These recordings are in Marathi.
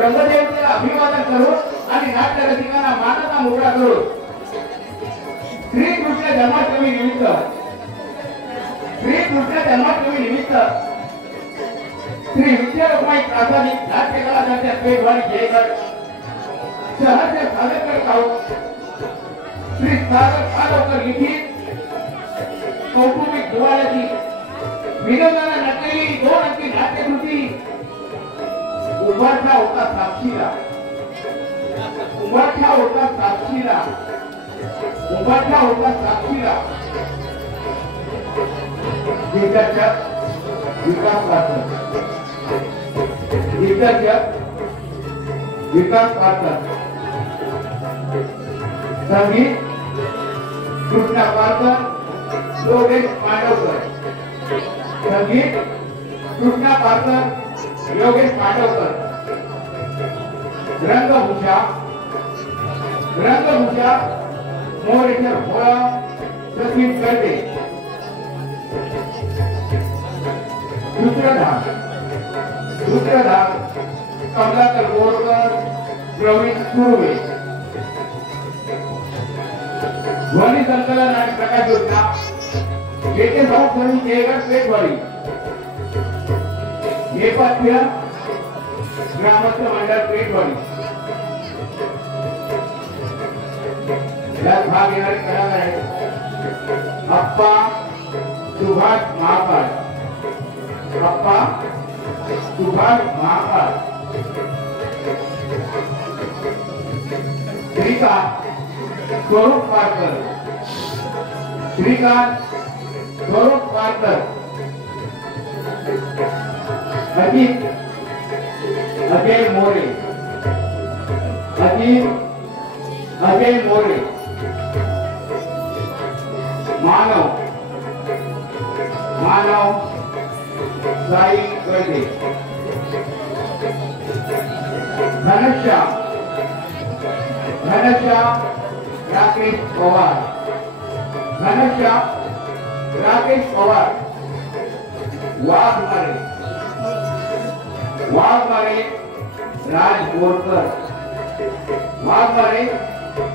रंगदेवतेला अभिवादन करून आणि नाट्य रसिकांना मानाचा मुद्रा करून श्रीकृष्ण जन्माष्टमी निमित्त श्री विद्यारत्नाई प्रासादिक नाट्य कला संस्था पेठवाडी जयगड शहरचे सादर करत आहोत श्री सागर खानोकर लिखित कौटुंबिक दिवाळ्याची विनोदाने नटलेली 2 अंकी नाट्यकृती उंबरठा होता साक्षीला, उंबरठा होता साक्षीला, उंबरठा होता साक्षीला. विकास पात्र, विकास पात्र. संगीत कृष्णा पात्र, योगेश पांडवकर. संगीत कृष्णा पात्र, योगेश पांडवकर. रंगभूषा मोरेश्वर भोळा, सचिन कर्ते. सूत्रधार कमलाकर बोरकर, प्रवीण सुर्वे. ध्वनी संकलन आणि प्रकाश योजना येथे भाऊ जयगड पेठवाडी. नेपथ्य ग्रामस्थ मंडळ पेठवाडी. यात भाग घेणारे कलाकार आहेत अप्पा सुभाष महाकाळ, अप्पा सुभाष महाकाळ. श्रीकांत स्वरूप पारकर, श्रीकांत स्वरूप पारकर. अजित अजय मोरे, अजित अजय मोरे. मानव साई कर्ते. घनश्याम राकेश पवार, घनश्याम राकेश पवार. वाघमारे राज बोरकर, वाघमारे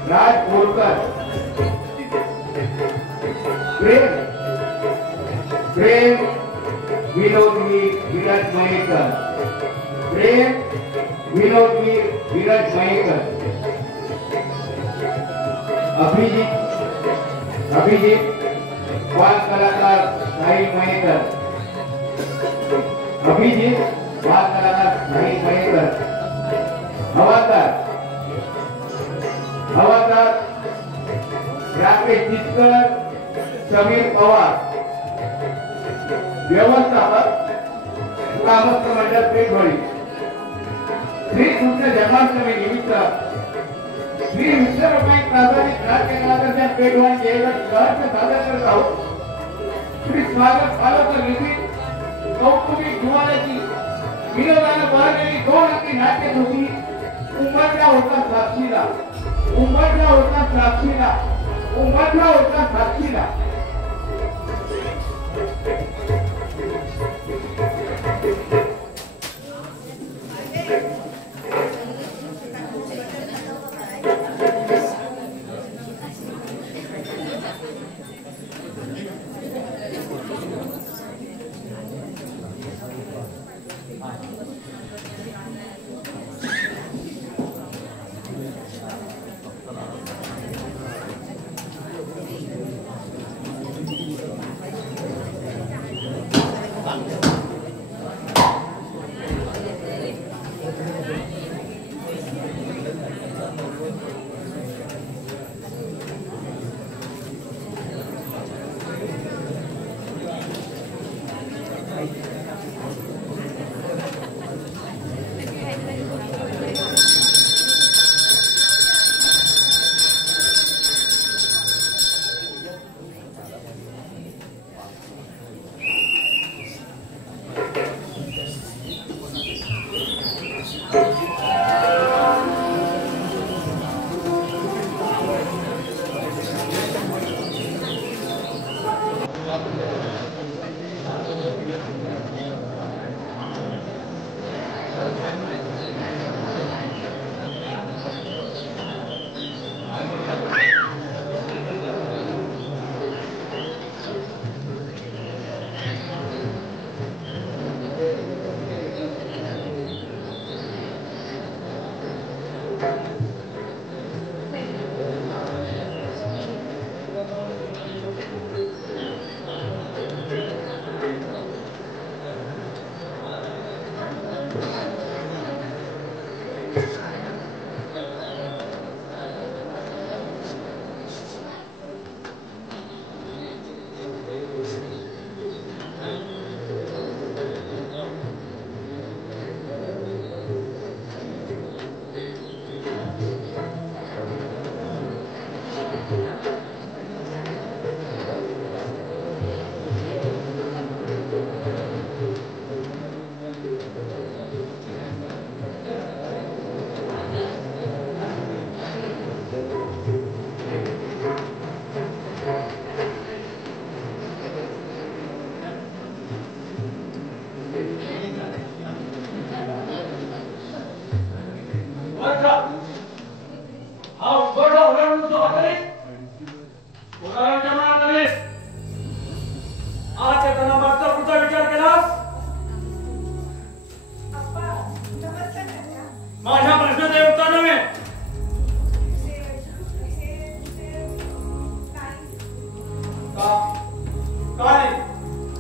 राज बोरकर. प्रेम विनोदवीर विराज मयेकर, प्रेम विनोदवीर विराज मयेकर. अभिजीत बाल कलाकार साहिल मयेकर, अभिजीत बाल कलाकार साहिल मयेकर. हवालदार राकेश जितकर, समीर पवार. व्यवस्थापक ग्रामस्थ मंडळ पेठवाडी. श्री कृष्ण जन्माष्टमी निमित्त श्री विश्वरूपाई प्राथमिक नाट्य कलाकारांच्या पेठवाडी जयगड शहरात सादर करत आहोत. श्री स्वागत पालक निधी कौटुंबिक जुवाल्याची विनोदानं भरलेली 2 अंकी नाट्यकृती उंबरठा होता साक्षीला, उंबरठा होता साक्षीला, उंबरठा होता साक्षीला. माझ्या प्रश्नाचं उत्तर नव्हे. काय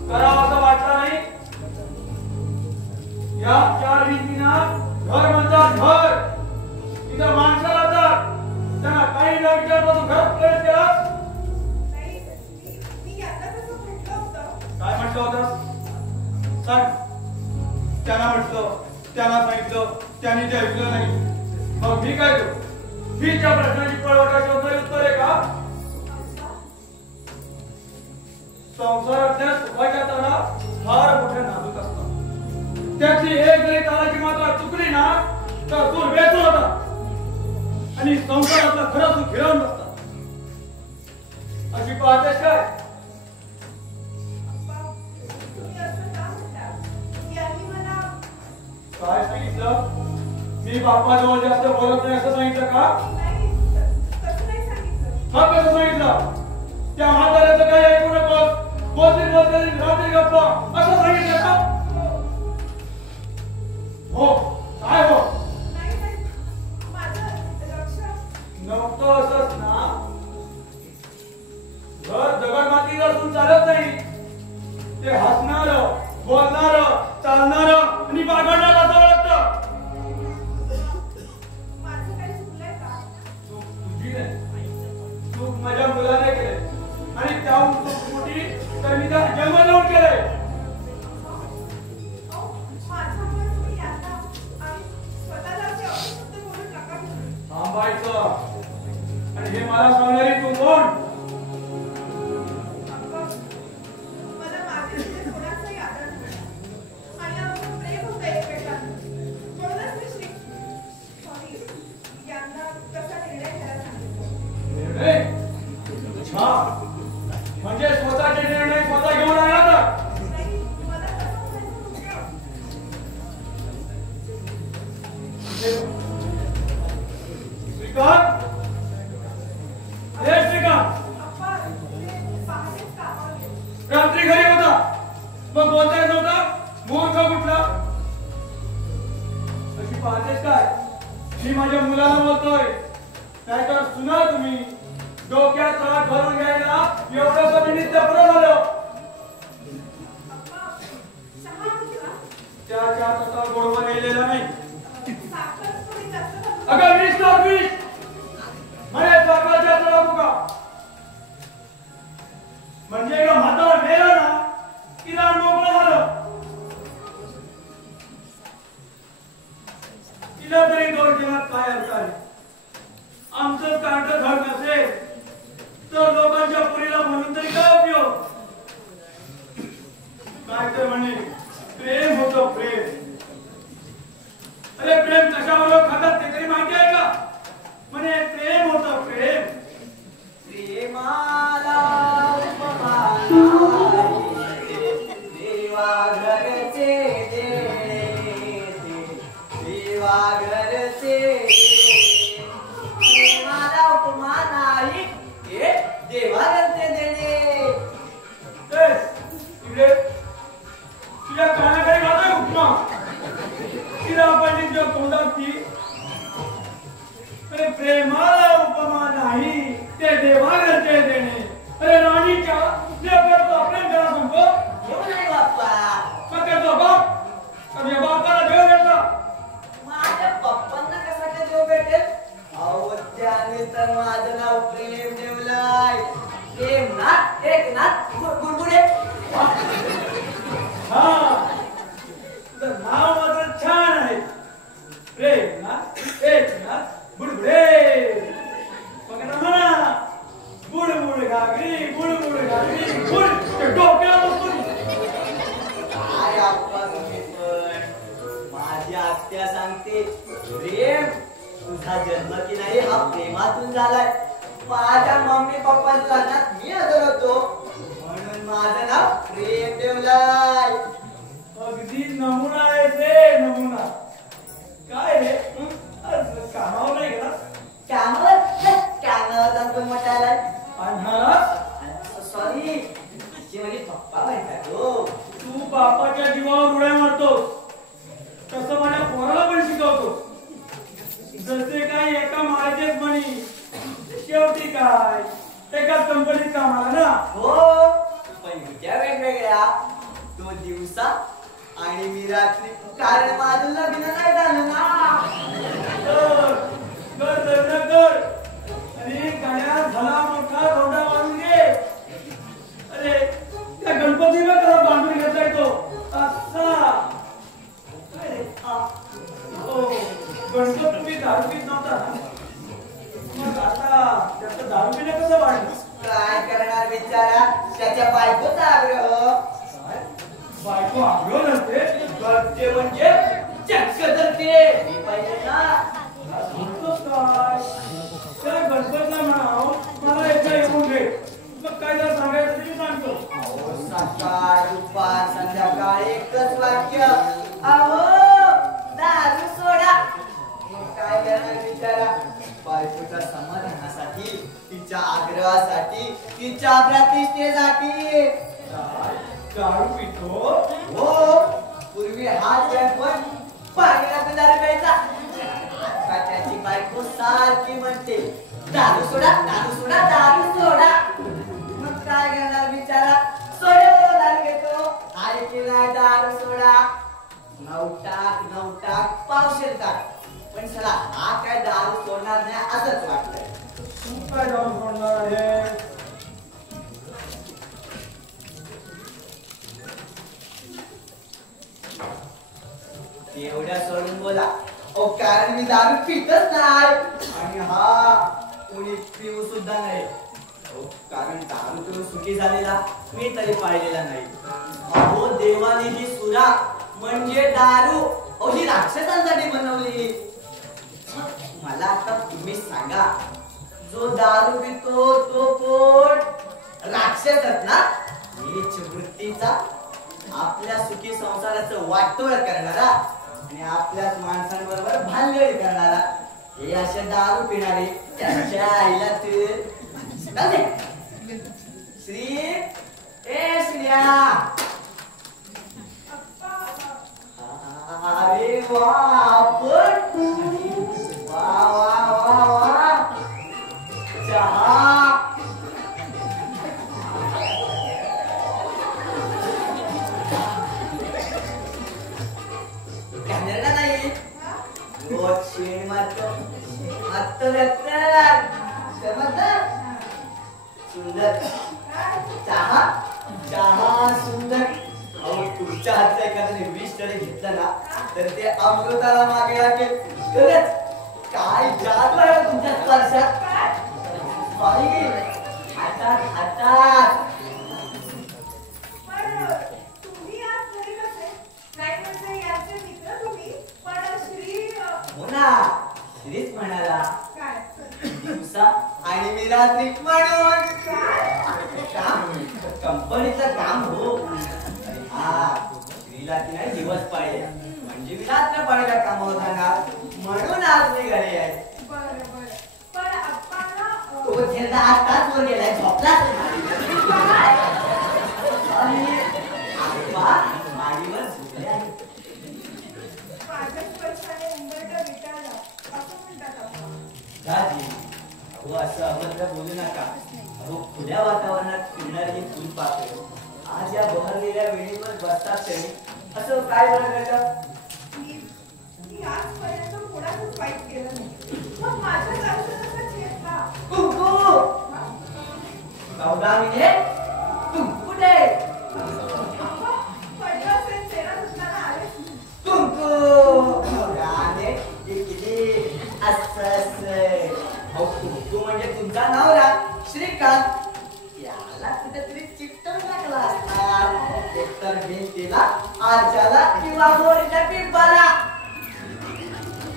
करावं असं वाटलं नाही? या 4 भिंतींना घर म्हणतात घर. इथं माणसं राहतात. त्यांना काही न विचारता तू घरात प्रवेश केलास? काय म्हटलं होतं? सांग. त्यांना म्हटलं, त्यांना सांगितलं, त्यांनी ते ऐकलं नाही. मग मी काय करू? ही त्या प्रश्नाची पळवटा शोधणारी उत्तर आहे का? संसारातल्या सुखाच्या तारा फार मोठ्या नाजूक असतात. त्यातली एक जरी ताराची मात्रा चुकली ना तर दूर बेसूर होता आणि संसारातला खरं सुख हिरावून बसतात. अशी पाहतेस काय? काय सांगितलं? मी बाप्पाजवळ जास्त बोलत नाही असं सांगितलं का? मग कसं सांगितलं? त्या म्हाताऱ्याचं काही ऐकू नकोस. बोलतील रात्री गप्पा असं सांगितलं का? हो काय हो? नव्हतं असंच ना. घर दगड माती असून चालत नाही. ते हसणार, बोलणार, चालणार आणि बागडणार असं वाटतं. चूक तुझी नाही, चूक माझ्या मुलाने केले आणि त्याहून चूक मोठी तर मी त्या जन्म देऊन केले. थांबायचं. आणि हे मला सांगणारी तू कोण? म्हणजे स्वतःचे निर्णय स्वतः घेऊन आला तर श्रीकांत, रात्री घरी होता मग बोलताय नव्हता. मूर्ख कुठला? अशी पाहतेस काय? मी माझ्या मुलाला बोलतोय. नाहीतर सुना तुम्ही डोक्यात राग भरून घ्यायला एवढं निमित्त पुरं झालं. त्या तसा गोडवा गेलेला नाही. अगं 20 लाख 20 म्हणे साखर जास्त लागू का? म्हणजे का म्हातारा मेला ना की रान मोकळं झालं. तिला तरी दोन जणात काय अर्थ आहे? आमचं कांट धड नसेल तर लोकांच्या पुरीला म्हणून तरी काय उपयोग? काय तर म्हणे प्रेम होतं प्रेम. अरे प्रेम कशावर खातात ते तरी माहिती आहे का? म्हणे प्रेम होतं प्रेम. प्रेमाला देवा घरचे देवा घरचे प्रेमाला उपमा नाही हे देवा घरचे देणे. तुझ्या कानाकडे घातोय उपमा. तिला आपण तुझ्या तोंडात ती. अरे प्रेमाला उपमा नाही ते देवा घरचे देणे. अरे राणीच्या लेकराचा प्रेम करा सांगतो. नाही बाप्पा. मग त्याचा बाप तुझ्या बापाला देव भेटला. माझ्या पप्पांना कसा काय देव भेटेल? अहो त्याने तर माझं नाव प्रेम ठेवलंय. प्रेमनाथ एकनाथ गुडगुडे. हा तुझं नाव मात्र छान आहे. प्रेमनाथ एकनाथ गुडगुडे. मग म्हणा गुडगुड घागरी गुडगुड घागरी गुड डोक्याला बसतो. काय आप्पा तुम्ही पण. माझी आत्या सांगते प्रेम तुझा जन्म की नाही हा प्रेमातून झालाय. माझ्या मम्मी पप्पांच्या लग्नात मी हजर होतो म्हणून माझं नाव प्रेम ठेवलंय. अगदी नमुना आहे ते नमुना. काय रे कामावर नाही गेला? कामावर जातो म्हटायला. सॉरी माझे पप्पा म्हणतात हो. तू बापाच्या जीवावर उड्या मारतोस तसं माझ्या पोराला पण शिकवतो. कंपनीत कामाला ना? हो, पण त्या वेगवेगळ्या. तो दिवसा आणि मी रात्री, कारण माझं लग्न नाही झालं ना. कर लग्न कर आणि गाड्या भला मोठा रोडा बांधून घे. अरे त्या गणपतीला कसा बांधून घेतलाय तो असा. हो, गणपत तुम्ही दारू पीत नव्हता ना? मग आता त्याचं दारू पिणं कसं वाढलं? काय करणार बिचारा, त्याच्या बायकोचा आग्रह. बायको आग्रह नसते करते म्हणजे चक्क करते. मी पाहिजे ना. म्हणतोस काय? त्या गणपतला म्हणाव मला एकदा येऊन घे. मग काय जर सांगायचं ते मी सांगतो. अहो, सकाळ दुपार संध्याकाळ एकच वाक्य. अहो, दारू सोडा. मग काय करणार बिचारा, बायकोच्या समाधानासाठी, तिच्या आग्रहासाठी, तिच्या प्रतिष्ठेसाठी दारू पितो? हो, पूर्वी हा पण पाण्यात दारू प्यायचा. आता त्याची बायको सारखी म्हणते दारू सोडा, दारू सोडा, दारू सोडा. मग काय करणार बिचारा, सोडा दारू घेतो. आणि केला दारू सोडा. 9 टाक पावशेर टाक. पण चला, हा काय दारू सोडणार नाही असंच वाटतंय. तू काय दारू सोडणार आहे? एवढ्या सोडून बोला. अहो, कारण मी दारू पितच नाही आणि हा कोणी पिऊ सुद्धा नाही. अहो, कारण दारू पिऊन सुखी झालेला मी तरी पाहिलेला नाही. अहो, देवाने ही सुरा म्हणजे दारू, अहो, ही राक्षसांसाठी बनवली. मला आता तुम्ही सांगा, जो दारू पितो तो कोण? राक्षसच ना? नीच वृत्तीचा, आपल्या सुखी संसाराचं वाटोळ करणारा आणि आपल्याच माणसांबरोबर भानगडी करणारा. हे असे दारू पिणारे त्यांच्या आईला ते श्री ए श्रिया. अरे वा, आपण वा वा वा वा. चहा कॅनडा नाही. रोज शेण मारतो सुंदर चहा. चहा सुंदर. अहो, तुमच्या हातचा एखाद्याने 20 तरी घेतलं ना तर ते अमृताला मागे लागेल. खरंच काय जादू आहे तुमच्या स्पर्शात. बाई, हातात हातात. हो ना, श्रीच म्हणाला दिवसा आणि मी रात्री म्हणून. कंपनीचं काम हो. हा, श्रीला की नाही दिवस पाळले म्हणजे मी रात्र पाळीला कामावर जाणार म्हणून आज मी घरी आहे. तो झेंडा आताच वर गेलाय, झोपला आणि आप्पा माडीवर झोपले आहे. दादी, अहो, असं अभद्र बोलू नका. अहो, खुल्या वातावरणात फिरणारी ही फुलपाखरे आज या बहरलेल्या वेळीवर बसतात तरी असं काय बरं करतात? कुंकू, 14 मिनिट. तू कुठे? कुंकू गाणे कुंकू म्हणजे तुमचा नवरा श्रीकांत. याला कुठेतरी चिकटून टाकला असणार, एकतर भिंतीला, आरशाला किंवा मोरीच्या पिंपाला.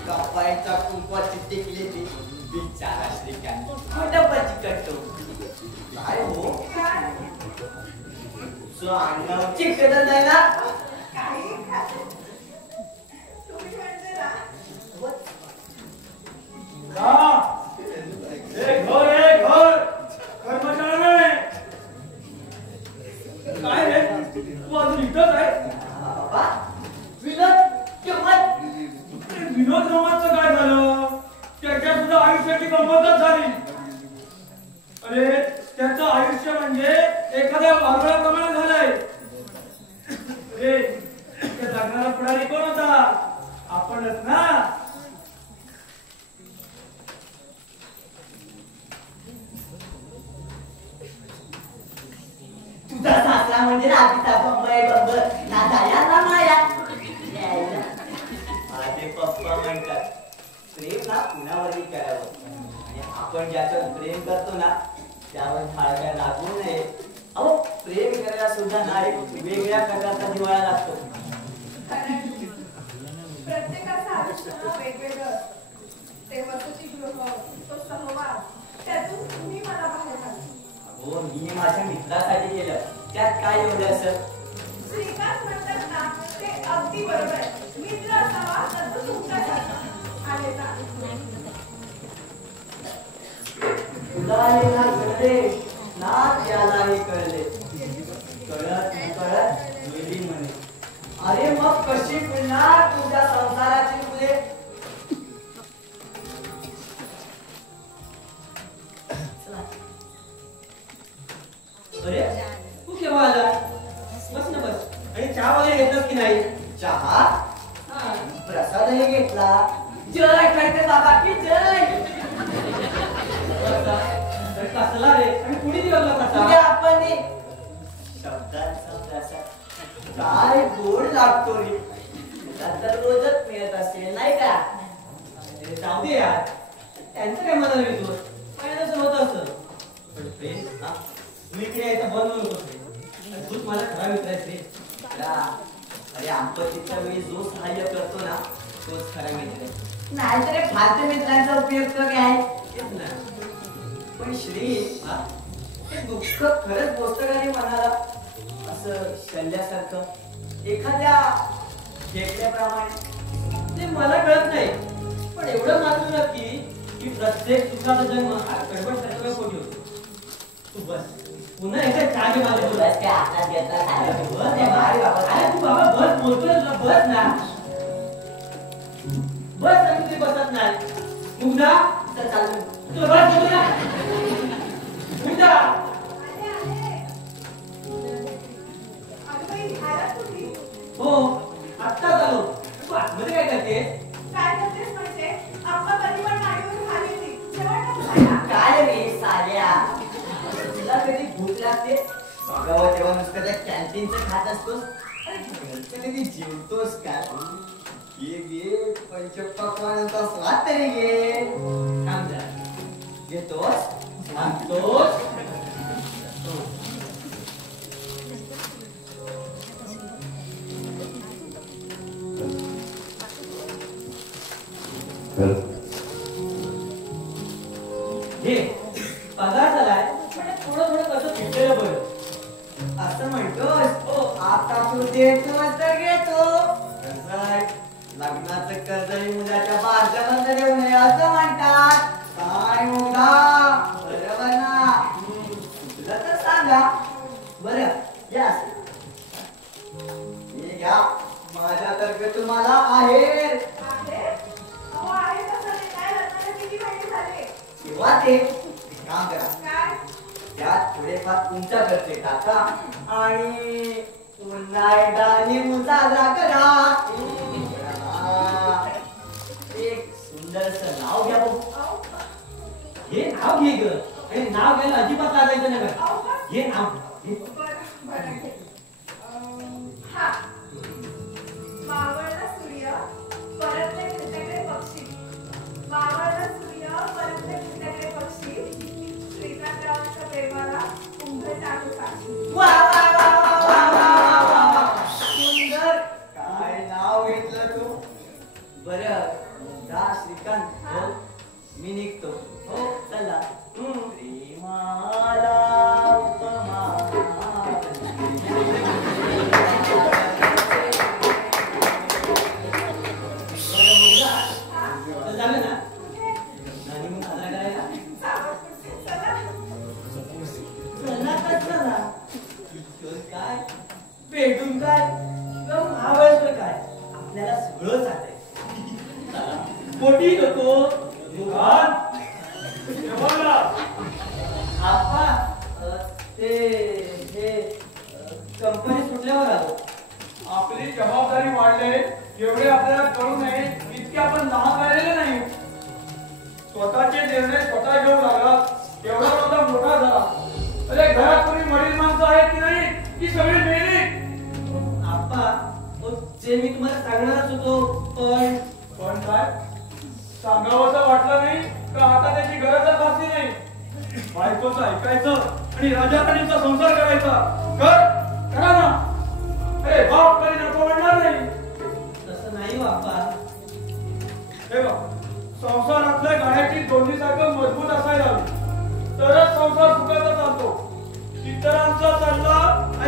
कपाईच्या कुंकवाची टिकली ती बिचारा श्रीकांत कुठं चिकटतो. काय हो, अन्न चिकटत नाही ना? काय रे, तू अजून इथंच आहे? विनोद गमतचं काय झालं? त्याच्या सुद्धा आयुष्याची गंमतच झाली. अरे त्याचं आयुष्य म्हणजे एखाद्या वाघळाप्रमाणे झालंय. रे त्या जगणारा पुढारी कोण होता? आपणच ना. तुझा सासरा म्हणजे रागीचा बंबई बंबर ना दया ना माया. माझे पप्पा म्हणतात प्रेम ना कुणावरही करावं आणि आपण ज्याच्यावर प्रेम करतो ना त्यावर फाळक्या लागू नये. अहो प्रेम करायला सुद्धा नाही वेगळ्या प्रकारचा जिव्हाळा लागतो. प्रत्येकाचं आयुष्य वेगवेगळं. ते वसतिगृह, तो सहवास, त्यातून तुम्ही मला बाहेर काढला. हो मी माझ्या मित्रासाठी केलं. त्यात काय एवढं असं? श्रीकांत म्हणतात ना ते अगदी बरोबर आहे. मित्र असावा तर तो तुमच्यासारखा. आले का? उदाहरणा कळले ना त्यालाही कळले. कळत कळत गेली म्हणे. अरे मग कशी पुन्हा तुझ्या संसाराची फुले? अरे तू केव्हा आला? बस ना बस. आणि चहा वगैरे घेतलास की नाही? चहा हा. प्रसादही घेतला. जय ठरते बाबा की जय. अरे कसला रे? आणि कुणी दिवसला तुझ्या प्रसाद? आपण शब्दांचा प्रसाद काय गोड लागतो रे. तुला तर रोजच मिळत असेल नाही का? अरे जाऊ दे यार. त्यांचं काय मनाला येतो? पहिल्याचं होत असतं. पण प्रेम हा तू इकडे यायचं बंद होत रे. आणि तूच माझा खरा मित्र आहेस रे. अरे आपत्तीच्या वेळी जो सहाय्य करतो ना तोच खरा मित्र आहे. नाहीतर फालतू मित्रांचा उपयोग तो काय? तेच ना. पण श्री हा? ते दुःख खरंच बोलतं का रे मनाला? असं शल्ल्यासारखं एखाद्या खेकड्याप्रमाणे. ते मला कळत नाही. पण एवढं मात्र नक्की की प्रत्येक सुखाचा जन्म हा कडवट सत्व कोणी होतो. तू बस. पुन्हा एकदा चहा घे माझ्या बस काय हातात घेतला काय? बस रे बाबा. अरे तू बाबा बस बोलतोय तुला. बस ना. बस आणि तरी बसत नाही. मुग्धा चल चालू. तुला बस बोलतो ना. मुग्धा आले आले. अगं बाई घ्यायला तुम्ही हो आत्ताच आलो. तू आतमध्ये काय करते? काय करतेस म्हणजे आप्पा कधी पण गाडीवरून खाली होती. जेवण नको खायला? काय रे साल्या तुला कधी भूक लागते? बघावं तेव्हा नुसतं त्या कॅन्टीनचं खात असतोस. अरे घरचं कधी जेवतोस का? घे घे पंचपक्वान्नाचा स्वाद तरी घे. थांब जरा. घेतोस? सांगतोस? घे. पगार झालाय पण थोडं थोडं कसं फिरलेलं बरं. असं म्हणतोस? हो आता तू देतोस तर घेतो. कसं आहे? लग्नाचं कर्जही मुलाच्या बारच्याबंद देऊ नये असं म्हणतात. काय मुला बरोबर ना? तुला तर सांगा बरं या हे घ्या माझ्यातर्फे तुम्हाला आहे. आहे? अहो आहे कसं नाही. काय लग्नाला किती महिने झाले? किंवा ते काम करा काय? त्यात थोडेफार तुमच्या घरचे टाका आणि पुन्हा एकदा निघून साजरा करा. एक सुंदरसं नाव घ्या बघू. अहो हे नाव घे ग. आणि नाव घ्यायला अजिबात लाजायचं नाही बरं. अहो का? घे नाव घे. बरं बरं घे. हा मावळला सूर्य परतले तुझ्याकडे पक्षी. मावळला सूर्य परतले तुझ्याकडे पक्षी. श्रीकांतरावांच्या प्रेमाला कुंभ टाकू साक्षी. वा वा वा वा वा वा वा. सुंदर काय नाव घेतलं तू. बरं जा श्रीकांत. हो मी निघतो. हो चला. प्रेमाला उपमा तर झालं ना. आणि मग साजरा करायला चला का चला. इथून काय भेटून काय किंवा महाबळेश्वर काय आपल्याला सगळं चालतंय. पोटी नको दुकान हे बघ ना. आपा सुचल्यावर आलो. आपली जबाबदारी वाढले एवढे आपल्याला कळू नये इतके आपण लहान झालेले नाही. स्वतःचे निर्णय स्वतः घेऊ लागला एवढा स्वतः मोठा झाला. अरे घरात कोणी वडील माणसं आहेत की नाही की सगळी मेली. आप्पा जे मी तुम्हाला सांगणारच होतो पण काय सांगावंसं वाटलं नाही का आता त्याची गरजच भासली नाही. बायकोचं ऐकायचं आणि राजा राणीचा संसार करायचा. करा ना. अरे बाप कधी नको म्हणणार नाही. तसं नाही आप्पा. हे बघ संसारातल्या गाण्याची दोन्हीसारखं मजबूत असायला हवी तरच संसार सुखाचा चालतो. इतरांचा सल्ला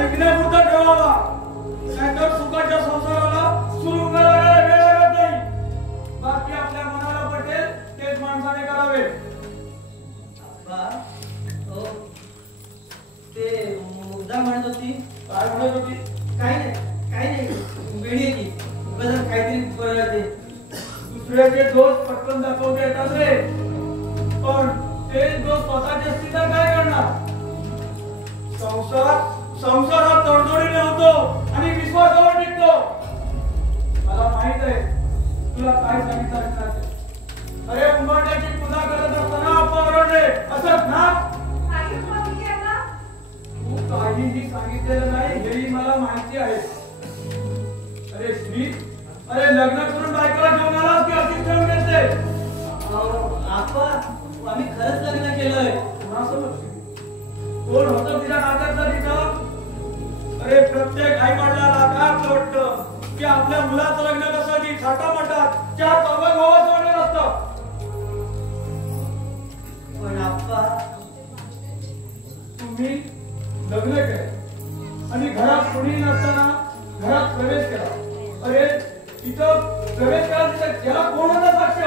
ऐकण्यापुरता ठेवावा नाहीतर सुखाच्या संसाराला सुरू करायला वेळ लागत नाही. बाकी आपल्या मनाला पटेल तेच माणसाने करावे. आप्पा ते मुद्दा म्हणत होती. काय म्हणत होती. काही नाही वेळी आहे की उगाच काहीतरी बोलायला ते. दुसऱ्याचे दोष पटकन दाखवता येतात रे पण ते दोष स्वतःचे असतील तर काय करणार. संसारात तडजोडीने होतो आणि विश्वासावर टिकतो. मला माहित आहे तुला काय सांगितलं. अरे उंबरट्याची पूजा करत असताना आपण ओरडले असंच ना. तू काहीही सांगितलेलं नाही हेही मला माहिती आहे. अरे श्री अरे लग्न करून बायकोला घेऊन आलास की अशीच ठेवून घेतले. आप्पा आम्ही खरंच लग्न केलंय. कोण होतं तिच्या नात्यातलं तिथं. अरे प्रत्येक आई वडिलाला काय आपलं वाटतं की आपल्या मुलाचं लग्न कसं ती थाटा म्हणतात 4-4 भावाचं वाटत असतं. पण आप्पा तुम्ही लग्न केलं आणि घरात कोणी नसताना घरात प्रवेश केला. अरे तिथं प्रवेश केला तिथं त्याला कोण होता साक्ष.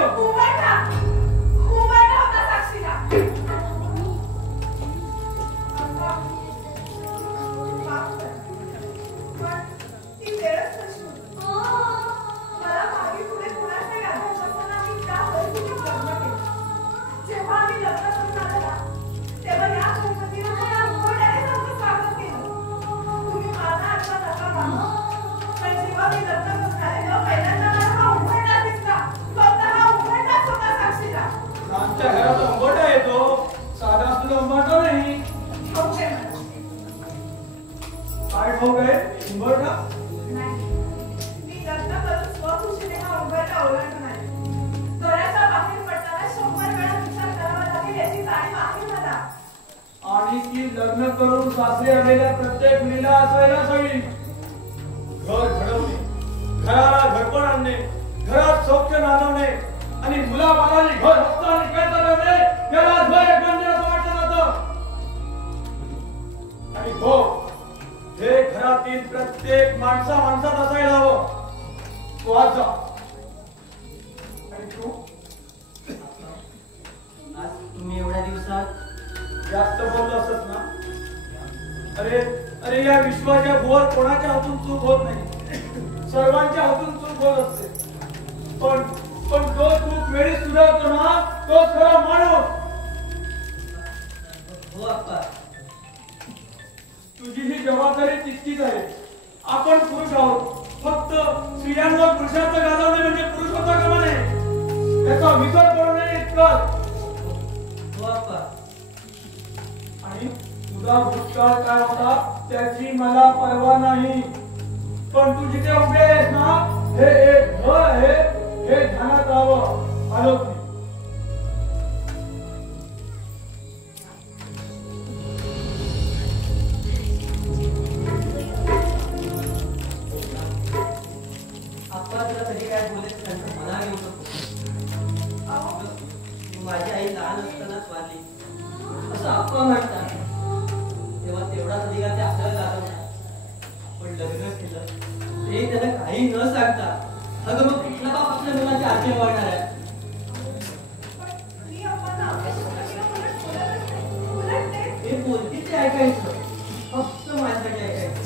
आमच्या घरात अंबोटा येतो साधा सुद्धा अंबोटा नाही. काय ठाऊक आहे अंबोटा. आणि ती लग्न करून सासरी आलेल्या प्रत्येक मुलीला असायलाच हवी. घर घडवणे घराला घरपण आणणे घरात सौख्य नांदवणे आणि मुलाबाळांनी घर हप्ता आणि काय चालवणे याला घर एक मंदिर असं वाटलं जातं. आणि हो हे घरातील प्रत्येक माणसात असायला हवं. तो आज जा. आणि तू आज तुम्ही एवढ्या दिवसात जास्त बोललो असत ना. अरे या विश्वाच्या भोवर कोणाच्या हातून चूक होत नाही. सर्वांच्या हातून चूक होत असते. पण जो चूक वेळी सुधारतो ना तो खरा माणूस. हो आप्पा. तुझी ही जबाबदारी तितकीच आहे. आपण पुरुष आहोत. फक्त स्त्रियांवर पुरुषाचं गाजवणे म्हणजे पुरुष होता कामा नये. त्याचा विसर पडू नये इतकंच. हो आप्पा. आणि तुझा भूतकाळ काय होता त्याची मला पर्वा नाही. पण तू जिथे उभे आहेस ना हे एक घर आहे हे ध्यानात राहावं. आलो मी. आप्पा तुला कधी काय बोलायचं त्यांचं मनावर येऊ नको. माझी आई लहान असतानाच वारली असं आप्पा म्हणतात. तेव्हा तेवढाच अधिकार ते आपल्याला जाणवणार. पण लग्न केलं ते त्याला काही न सांगता अगं मग कुठला बाप आपल्या मुलाची आजी वाढणार आहे. हे बोलते ते ऐकायचं फक्त माझ्यासाठी ऐकायचं.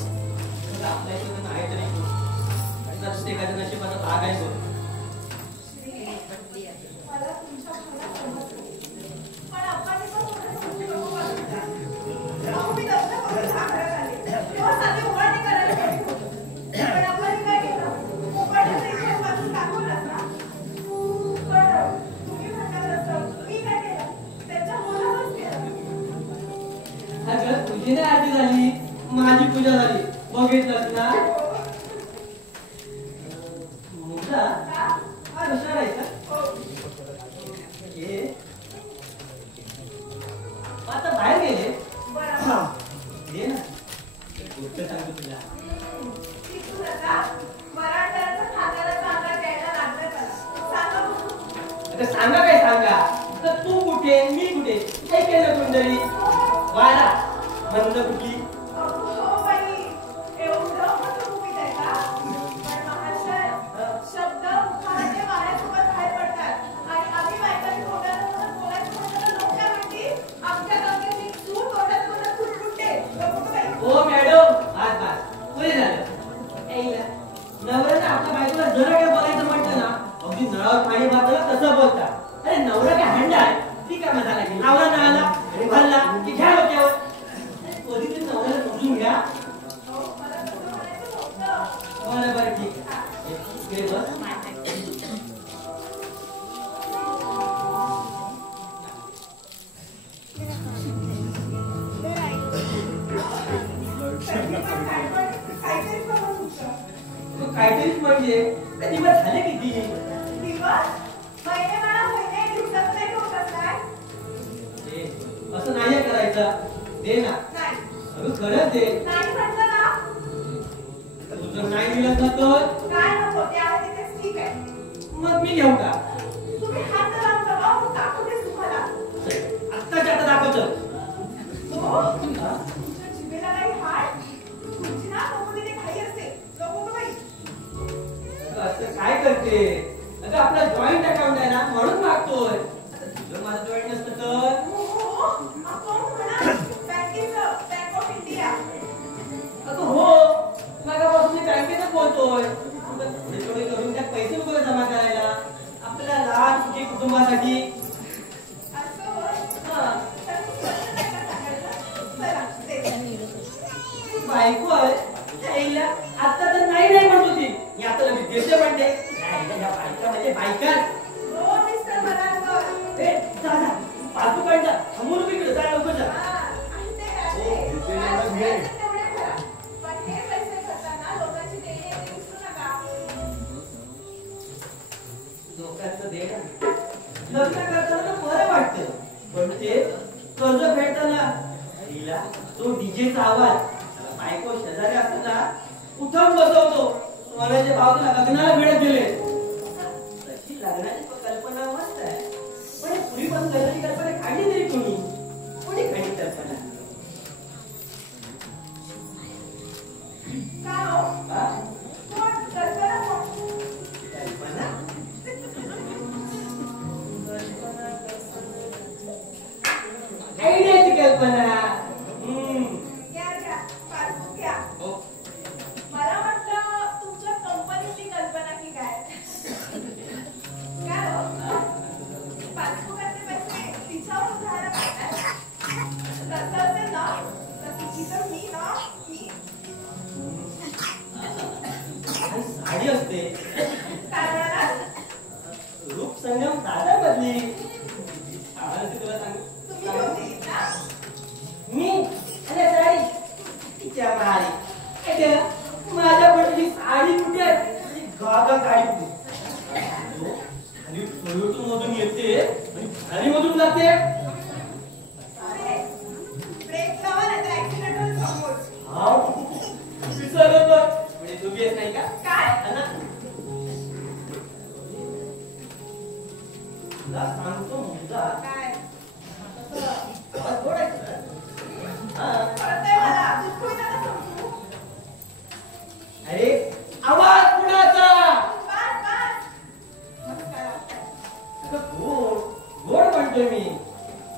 आपल्या इथं नाही तरी प्रत्येकाच्या नशिबाचा भाग आहे तो. मला तुमच्या भावना समजतात. पण आप्पांनी पण थोडं समजून नको वाटतं. जेव्हा मी लग्न करून ह्या घरात आले तेव्हा साधी ओवाळणी करायला गेले. बघितलंस ना मुद्दा हा विचारायचा हे आता बाहेर गेले बरं. दे ना गोष्ट सांगतो तुला शिकू नका. मराठ्याचं खात्याला चांगला द्यायला लागलं त्याला. सांगा बघू. आता सांगा काय सांगा तर तू कुठे मी कुठे काय केलं कोणतरी वारा मंद कुठली हो बाई, एवढं मोठं भूमिका आहे का? पण महाशय, शब्द मुखाने वाऱ्यासोबत बाहेर पडतात. आणि आम्ही बायकांनी तोंडात बोलायचं म्हटलं तर लोक काय म्हणतील? आमच्या गंगेची तू तोंडात फुटफुटते. नको बाई. ओ मॅडम आज बस पुरे झालं नवऱ्याने आपल्या बायकोला जरा काय बोलायचं म्हटलं ना अगदी नळावर पाणी मारताना तसं बोलतात अरे नवरा काय हंडा आहे ती काय मजा लागेल लावला ना आला आणि भरला की घ्या डोक्यावर कधी तरी नवऱ्याला समजून घ्या हो, मला तसं म्हणायचं नव्हतं. बरं ठीक आहे इकडे बस काहीतरी समज होतं. काहीतरीच म्हणजे ते दिवस झाले किती दिवस? महिने मला महिने दिवसात नाही होत काय? असं नाही करायचं दे ना नाही. अगं खरंच दे नाही म्हटलं ना. तुझं नाही दिलं तर काय नको ते आहे तिथेच ठीक आहे. मग मी घेऊ का तुम्ही हात लावून बघा, मग दाखवतेच तुम्हाला. आत्ताच्या आता दाखवतो हो? तुमच्या जिभेला काही हाड? तुमची ना नको तिथे घाई असते. नको गं बाई. असं काय करते अगं आपला जॉईंट अकाउंट आहे ना म्हणून मागतोय आता तुझं माझं जॉईंट नसतं तर हो, अकाउंट म्हणा. बँकेचं, बँक ऑफ इंडिया. अगं हो मागापासून मी बँकेतच बोलतोय थोडे थोडे करून त्यात पैसे वगैरे जमा करायला आपल्या लहान सुखी कुटुंबासाठी असं होय? हा तर मग कसं काय का सांगायचं? चला, देते. ती बायको आहे त्याला आता तर नाही नाही म्हणत होती मी आता लगेच देते म्हणते नाही, या बायका म्हणजे बायकाच हो, मिस्टर मलांकर. ए जा जा पासबुक काढ जा थांबून उभी इकडे जा लवकर जा हा, आणि ते आहे. तेवढे भरा. पण हे पैसे भरताना लोकांची देणी येते विसरू नका. लोकांचं देणं लग्न करताना तर बरं वाटतं पण ते कर्ज फेडताना तिला तो डीजेचा आवाज बायको शेजारी असताना उठवून बसवतो सोन्याचे भाव तुला लग्नाला मिळत गेले तशी लग्नाची कल्पना मस्त आहे पण हे पुरी पण लग्नाची कल्पना काढली तरी कोणी काढली कल्पना का हो? हा? कोण? कल्पना कोण? कल्पना आयडियाची कल्पना घ्या, घ्या. पासबुक घ्या. हो मला वाटलं तुमच्या कंपनीची कल्पना की काय? काय हो? पासबुकातले पैसे तिच्यावर उधार काढताय? तसं असेल ना तर तिची तर मी ना मी आणि साडी असते काय म्हणाला? रूप संगम दादा बदली तुला तुम्ही होती ना? मी अरे साडी तिच्या मारी अरे माझ्या पडली साडी कुठे आहे गागा गाडी कुठे आणि टोयोटो मधून येते आणि खाली मधून जाते अरे, ब्रेक लावा नाही तर ऍक्सिडेंट होईल समोर. हा विसरलं बघ म्हणजे तू येत नाही का काय? हा ना? तुला सांगतो मुद्दा काय? आवाज थोडायचा हा कळतंय मला. दुःख होईना ना समजू. अरे आवाज कुणाचा बस, बस. मग काय वाटतंय? अगं गोड म्हणतोय मी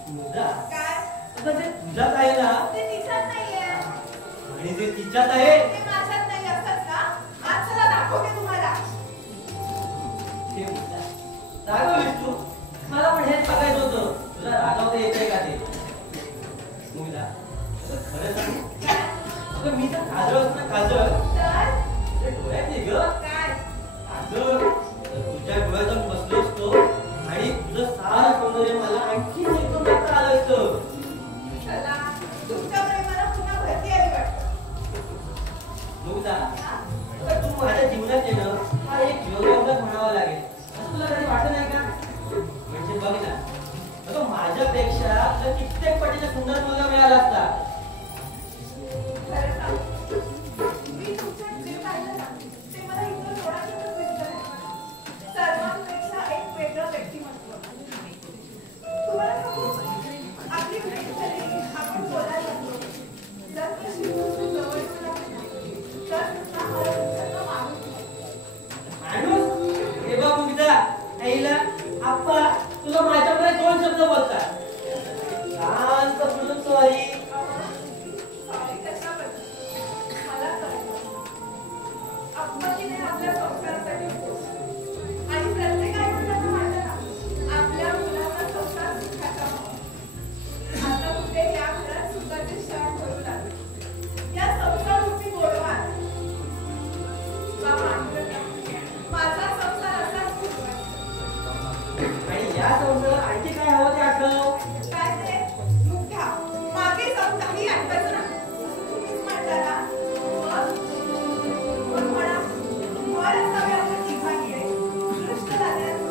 मुद्दा काय? आता जे तुझ्यात आहे ना ते तिच्यात नाहीये. आणि जे तिच्यात आहे ते माझ्यात नाही असतात का? आज चला दाखवते तुम्हाला. ते मुद्दा रागवलीस तू मला पण हेच बघायचं होतं तुला रागवता येते का ते मुद्दा अगं खरं सांग अगं मी तर काजळ असतं काजळ तर ते डोळ्यात नाही ग काय? अगं तुझ्या डोळ्यात जाऊन बसलो असतो आणि तुझं सारं सौंदर्य मला आणखी एकदम बघता आलं असतं चला, तुमच्या प्रेमाला पुन्हा भरती आली वाटतं. आईला आप्पा तुला माझ्याकडे 2 शब्द बोलतात. शांत बोलून सॉरी. सॉरी कशाबद्दल मला कळलं. अपमानीने आपल्या संसारासाठी आणि प्रत्येक आईवडिलांना वाटतं ना आपल्या मुलाचा संसार सुखाचा व्हावा. आता कुठे या घरात सुखाचे क्षण करू लागले. या संसाररूपी गोडवात माझा संसार असाच सुरू आहे. आणि या संसारात आणखी काय हवं ते आठव. काय ते मुख्या मागे जाऊन काही ऐकायचं नाही असं तुम्हीच म्हणता ना. मग म्हणा वर असावे आपल्या तिघांकडे दृष्ट झाल्यास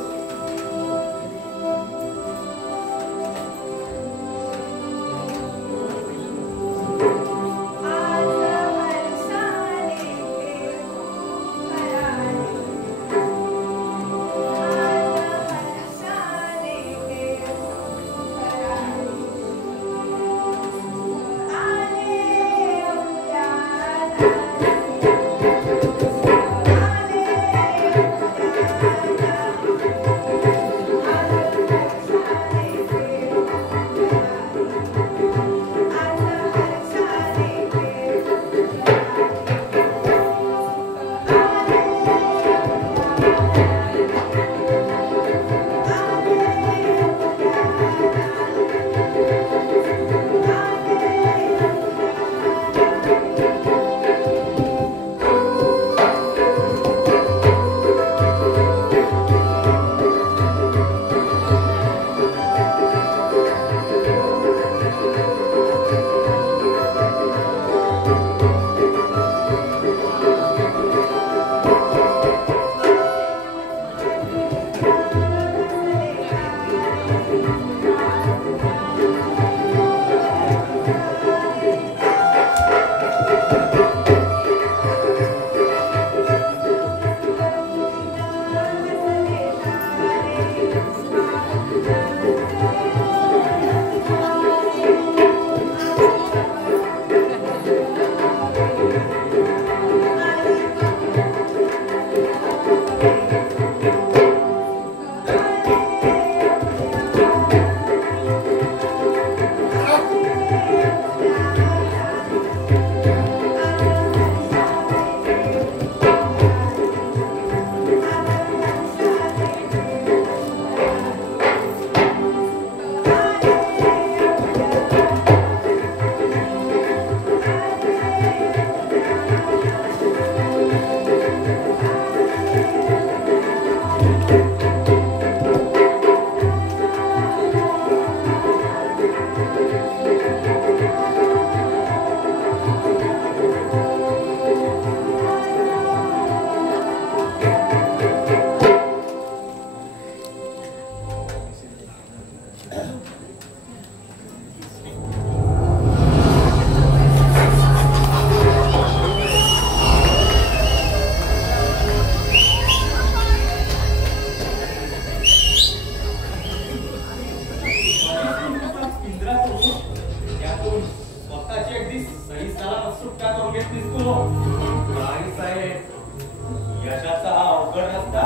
यशाचा हा अवघड रस्ता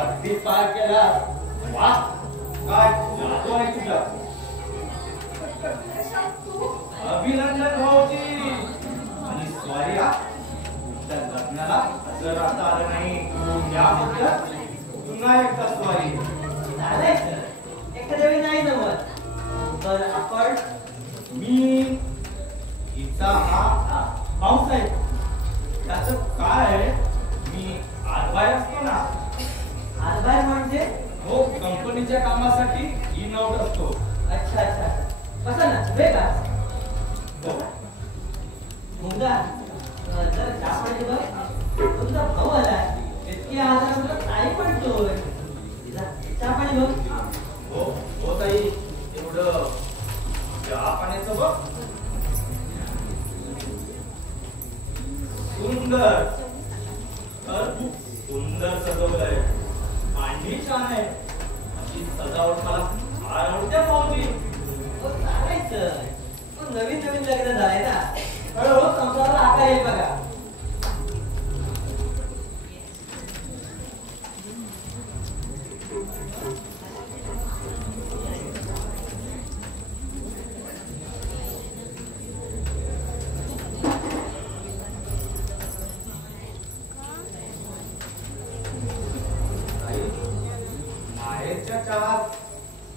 अगदी पार केला. वा काय जातो आहे तुझा अभिनंदन भाऊजी. आणि स्वारी तुमच्या लग्नाला हजर राहता आलं नाही याबद्दल पुन्हा एकदा स्वारी. झालंय सर एखाद्या वेळी नाही जमत. तर आपण मी हिचा हा भाऊसाहेब त्याचं काय आहे मी आजबाहेर असतो ना. हातभार म्हणजे हो कंपनीच्या कामासाठी ही नोट असतो. अच्छा अच्छा बसा ना वेगा हो मुलगा जर चहा पाहिजे बघ. तुमचा भाऊ आला इतकी आजाराला ताई पडतोय. चहा पाणी बघ. हो हो ताई एवढं चहा पाण्याचं बघ. सुंदर तर खूप सुंदर सजवलंय. मांडणी छान आहे. अशी सजावट मला फार आवडते भाऊजी. चालायचं पण नवीन नवीन लग्न झालंय ना हळूहळू संसाराला आकार येईल बघा. माहेरच्या चहात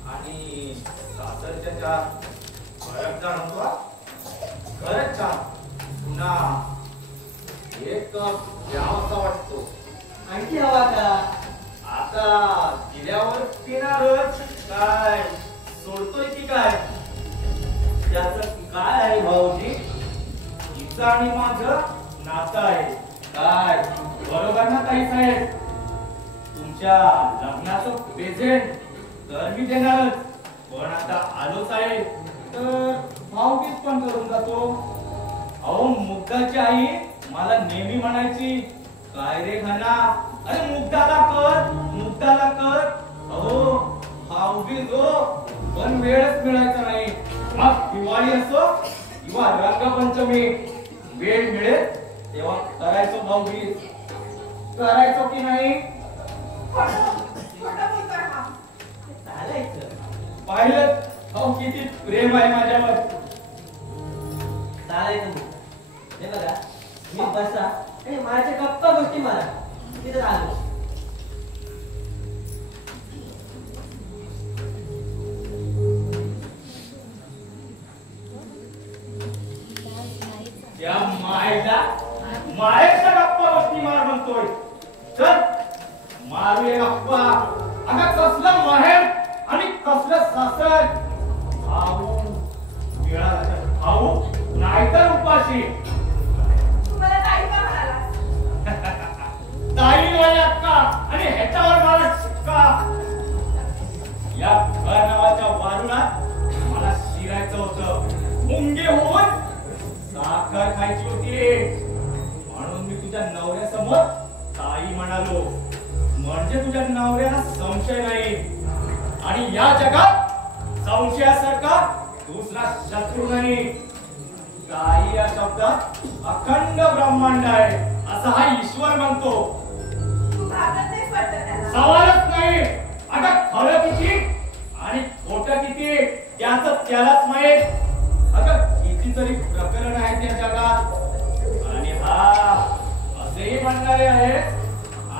आणि सासरच्या चहात फरक जाणवतो. खरंच चहा पुन्हा एक कप घ्यावासा वाटतो. आणखी हवा का? आता दिल्यावर पिणारच काय सोडतोय की काय? त्याचं काय आहे भाऊजी? हिचं आणि माझं नातं आहे काय? बरोबर ना ताई साहेब? तुमच्या लग्नाचं प्रेझेंट तर मी देणारच, पण आता आलोच आहे तर भाऊगीत पण करून जातो. अहो मुग्धाची आई मला नेहमी म्हणायची, काय रे घना, अरे मुग्धाला कर, मुग्धाला कर. अहो भाऊगीत हो, पण वेळच मिळायचा नाही. मग दिवाळी असो किंवा रंगपंचमी, वेळ मिळेल तेव्हा करायचो भाऊगीत. करायचो की नाही? खोटं बोलतोय हा. चालायचं पाहिलं अहो किती प्रेम आहे माझ्यावर. चालायचं मग. हे बघा, मी बसा आणि माझ्या गप्पा गोष्टी मारा. तिथं आलो. त्या मायला मायेच्या गप्पा गोष्टी मार म्हणतोय. चल मारूया गप्पा. अगं कसलं माहेर आणि कसलं सासर. भाऊ मिळाला तर भाऊ, नाहीतर उपाशी. तुम्हाला काही का म्हणाला? ताई नाही अक्का आणि ह्याच्यावर मला शिक्का. या घर नावाच्या वारुणात मला शिरायचं होतं. मुंगी होऊन साखर खायची होती, म्हणून मी तुझ्या नवऱ्यासमोर ताई म्हणालो. म्हणजे तुझ्या नवऱ्याला संशय नाही आणि या जगात संशयासारखा दुसरा शत्रू नाही. ताई या शब्दात अखंड ब्रह्मांड आहे असा हा ईश्वर म्हणतो. तू घाबरत नाहीस वाटतं त्याला. सवालच नाही. अगं खरं किती आणि खोटं किती त्याचं त्यालाच माहित. अगं कितीतरी प्रकरण आहेत या जगात आणि हा असेही म्हणणारे आहेत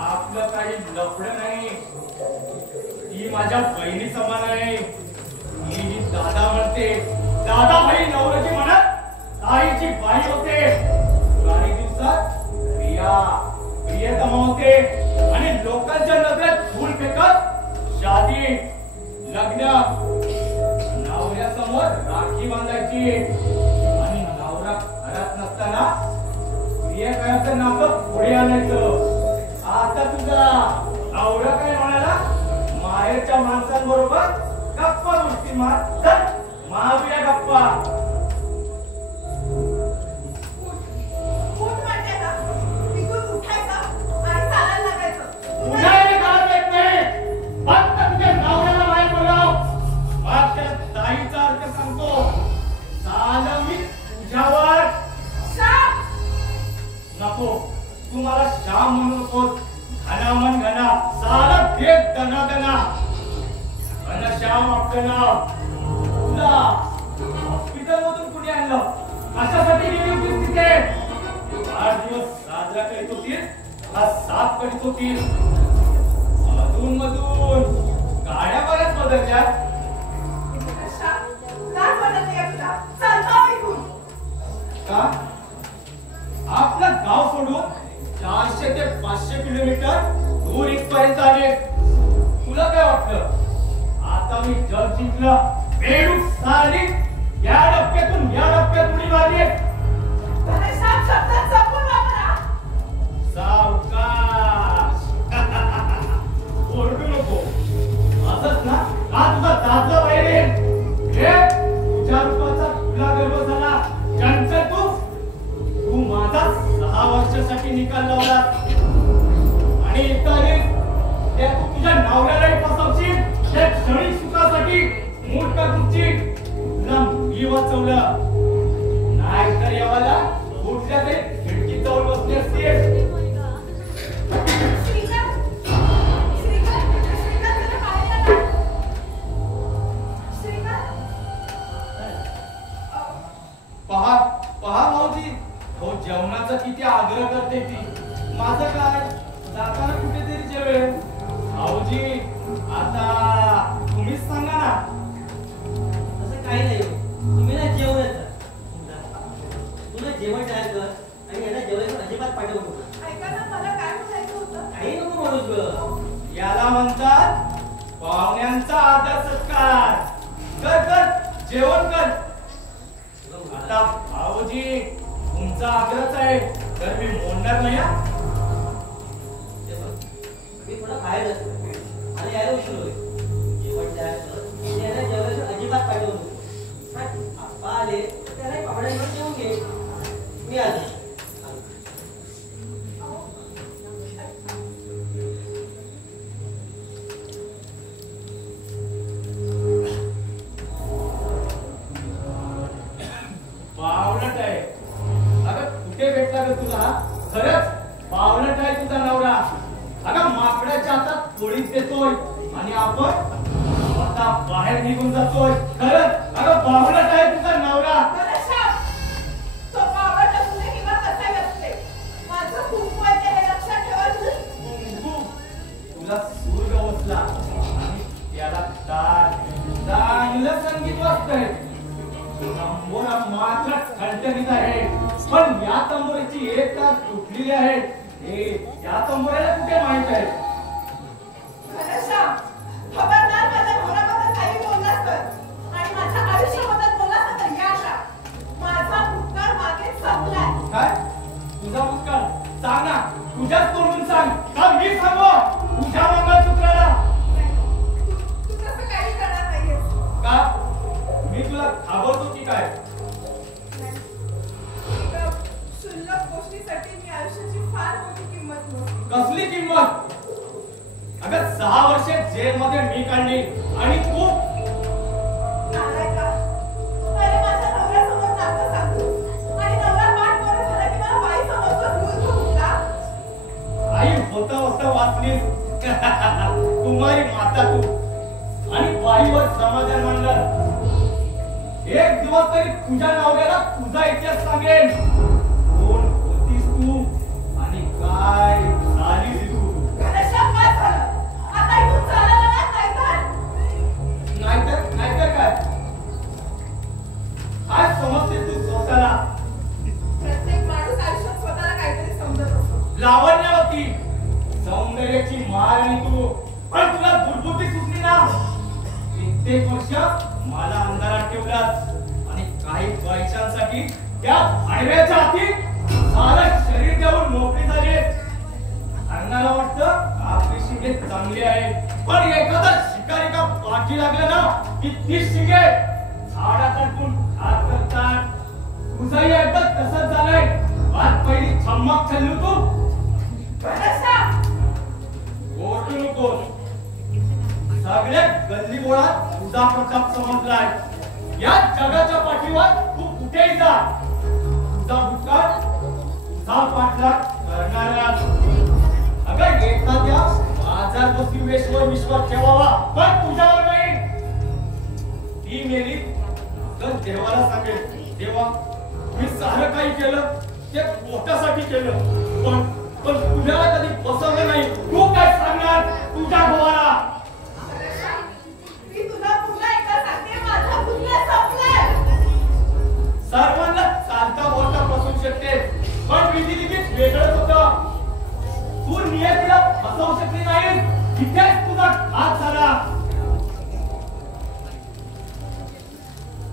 आपलं काही लफडं नाही. ती माझ्या बहिणी समान आहे. ती दादा म्हणते, दादा भाई नवऱ्याची म्हणत ताईची बाई होते. काही दिवसात प्रियतम होते आणि लोकांच्या नजरेत धूळ फेकत शादी लग्न. नवऱ्यासमोर राखी बांधायची आणि नवरा घरात नसताना प्रियकराचं नातं पुढे आणायचं. आता तुझा नवरा काय म्हणाला, माहेरच्या माणसांबरोबर गप्पा गोष्टी मार. चल मारूया गप्पा. उठ म्हणते का? तिथून उठायचं आणि चालायला लागायचं. उठायला घरात येत नाही. फक्त तुझ्या नवऱ्याला बाहेर बोलाव. मग त्या ताईचा अर्थ सांगतो. साला मी तुझ्यावर शाप. नको, तू मला श्याम म्हणू नकोस. घना मन घना, साला देख दना दना. घनश्याम आपलं नाव. तुला हॉस्पिटल मधून कुणी आणलं? कशासाठी गेली होतीस तिथे? 8 दिवस साजरा करीत होतीस का 7 करीत होतीस? मधून मधून गाड्या बऱ्याच बदलल्यात. शाप. लाज वाटत नाही तुला? चल जाऊ इथून. का? आपलं गाव सोडून 400 ते 500 किलोमीटर दूर इथपर्यंत आले. तुला काय वाटलं आता मी जग जिंकलं? बेडूक साली या डप्प्यातून या डप्प्यात उडी मारली. घनश्याम शब्दात जपून वापरा. सावकाश. ओरडू नको. असंच ना का तुझा दादला बाहेर येईल? हे तुझ्या रूपाचा तुला गर्व झाला. चंचल तू माझा 6 वर्षासाठी निकाल लावला आणि इतर त्या तू तुझ्या नवऱ्यालाही फसवशील. त्या क्षणिक सुखासाठी मूर्ख तुझी तुला मी वाचवलं. नाही तर यावाला कुठल्या तरी खिडकी जवळ बसली असतील. श्रीकांत. श्रीकांत. श्रीकांत जरा बाहेर पाहुण्यांचा आदर सत्कार कर कर, जेवण कर. आता भाऊजी तुमचा आग्रह आहे तर मी मोडणार नाही. मी थोडा बाहेर असतो आणि यायला उशीर होईल. जेवण जेवणाशिवाय अजिबात पाठवू नको. आप्पा आले त्याला पाहुण्यांवर जेवून घे. मी आलो. पावलट आहे. अगं कुठे भेटला ग तुला? खरंच पावलट आहे तुझा नवरा. अगं माकडाच्या हातात पोळीच देतोय आणि आपण आता बाहेर निघून जातोय. खरंच अगं पावलट आहे तुझा नवरा. तो पावलट असू दे किंवा कसाही असते, माझं खूप वय आहे हे लक्षात ठेवा तू. तुला सूर गवसला आणि त्याला चांगलं संगीत वाजतंय. तंबोरा मात्र खणखणीत आहे, पण या तंबोरीची एक तास तुटलेली आहे हे या तंबोऱ्याला कुठे माहित आहे? घनश्याम, खबरदार माझ्या नवऱ्याबद्दल काही बोललास तर आणि माझ्या आयुष्याबद्दल बोललास तर या अशा माझा भूतकाळ मागेच संपलाय. काय तुझा भूतकाळ? सांग ना, तुझ्याच तोंडून सांग का मी सांगू तुझ्या मंगळसूत्राला? तू तसं काही करणार नाहीयेस. का मी तुला घाबरतो की काय? एका क्षुल्लक गोष्टीसाठी मी आयुष्याची फार मोठी किंमत मोजली. कसली किंमत? अगं 6 वर्षे जेलमध्ये मी काढली आणि तू नालायका, तू पहिले माझ्या नवऱ्यासमोर नातं सांगतोस आणि नवरा पाठ बरं झाला की मला बाई समजतोस. मूर्ख कुठला? आई होता वाचलीस. कुमारी माता तू आणि बाईवर समाधान मांडलं. एक दिवस तरी तुझ्या नवऱ्याला तुझा इतिहास सांगेन. कोण होतीस तू आणि काय झालीस तू? घनश्याम, काय झालं? आता इथून चालायला नाहीतर काय? काय समजते तू स्वतःला? प्रत्येक माणूस आयुष्यात स्वतःला काहीतरी समजत असतो. लावण्यवती सौंदर्याची मार आणि तू, पण तुला दुर्बुद्धी सुचली ना. कित्येक वर्ष मला अंधारात ठेवलास आणि काही पैशांसाठी त्या आडव्याच्या हाती सारं शरीर देऊन मोकळी झाली. अंगाला वाटतं आपली शिंगे चांगली आहे, पण एखादा शिकारी का बाकी लागलं ना की ती शिंगे झाडात अडकून हात करतात. तुझंही एकदा तसंच झालंय. आज पहिली छम्मक छल्लू तू. घनश्याम, ओरडू नकोस. सगळ्या गल्ली बोळात तुझा प्रताप समजलाय. या जगाच्या पाठीवर तू कुठेही जा, तुझा भूतकाळ तुझा पाठलाग करणारा. अगं एखाद्या बाजार बसवेश्वर विश्वास ठेवावा, पण तुझ्यावर नाही. ती मेली तर देवाला सांगेल, देवा मी सारं काही केलं ते पोटासाठी केलं, पण तुझ्याला कधी बसवलं नाही. तू काय सांगणार तुझ्या भावाला? मी तुला पुन्हा एकदा सांगते, माझा भूतकाळ संपलाय. सर्वांना चालता बोलता बसू शकते, पण विधिलिखित वेगळंच होतं. तू नियतीला बसवू शकली नाही. इथेच तुझा घात झाला.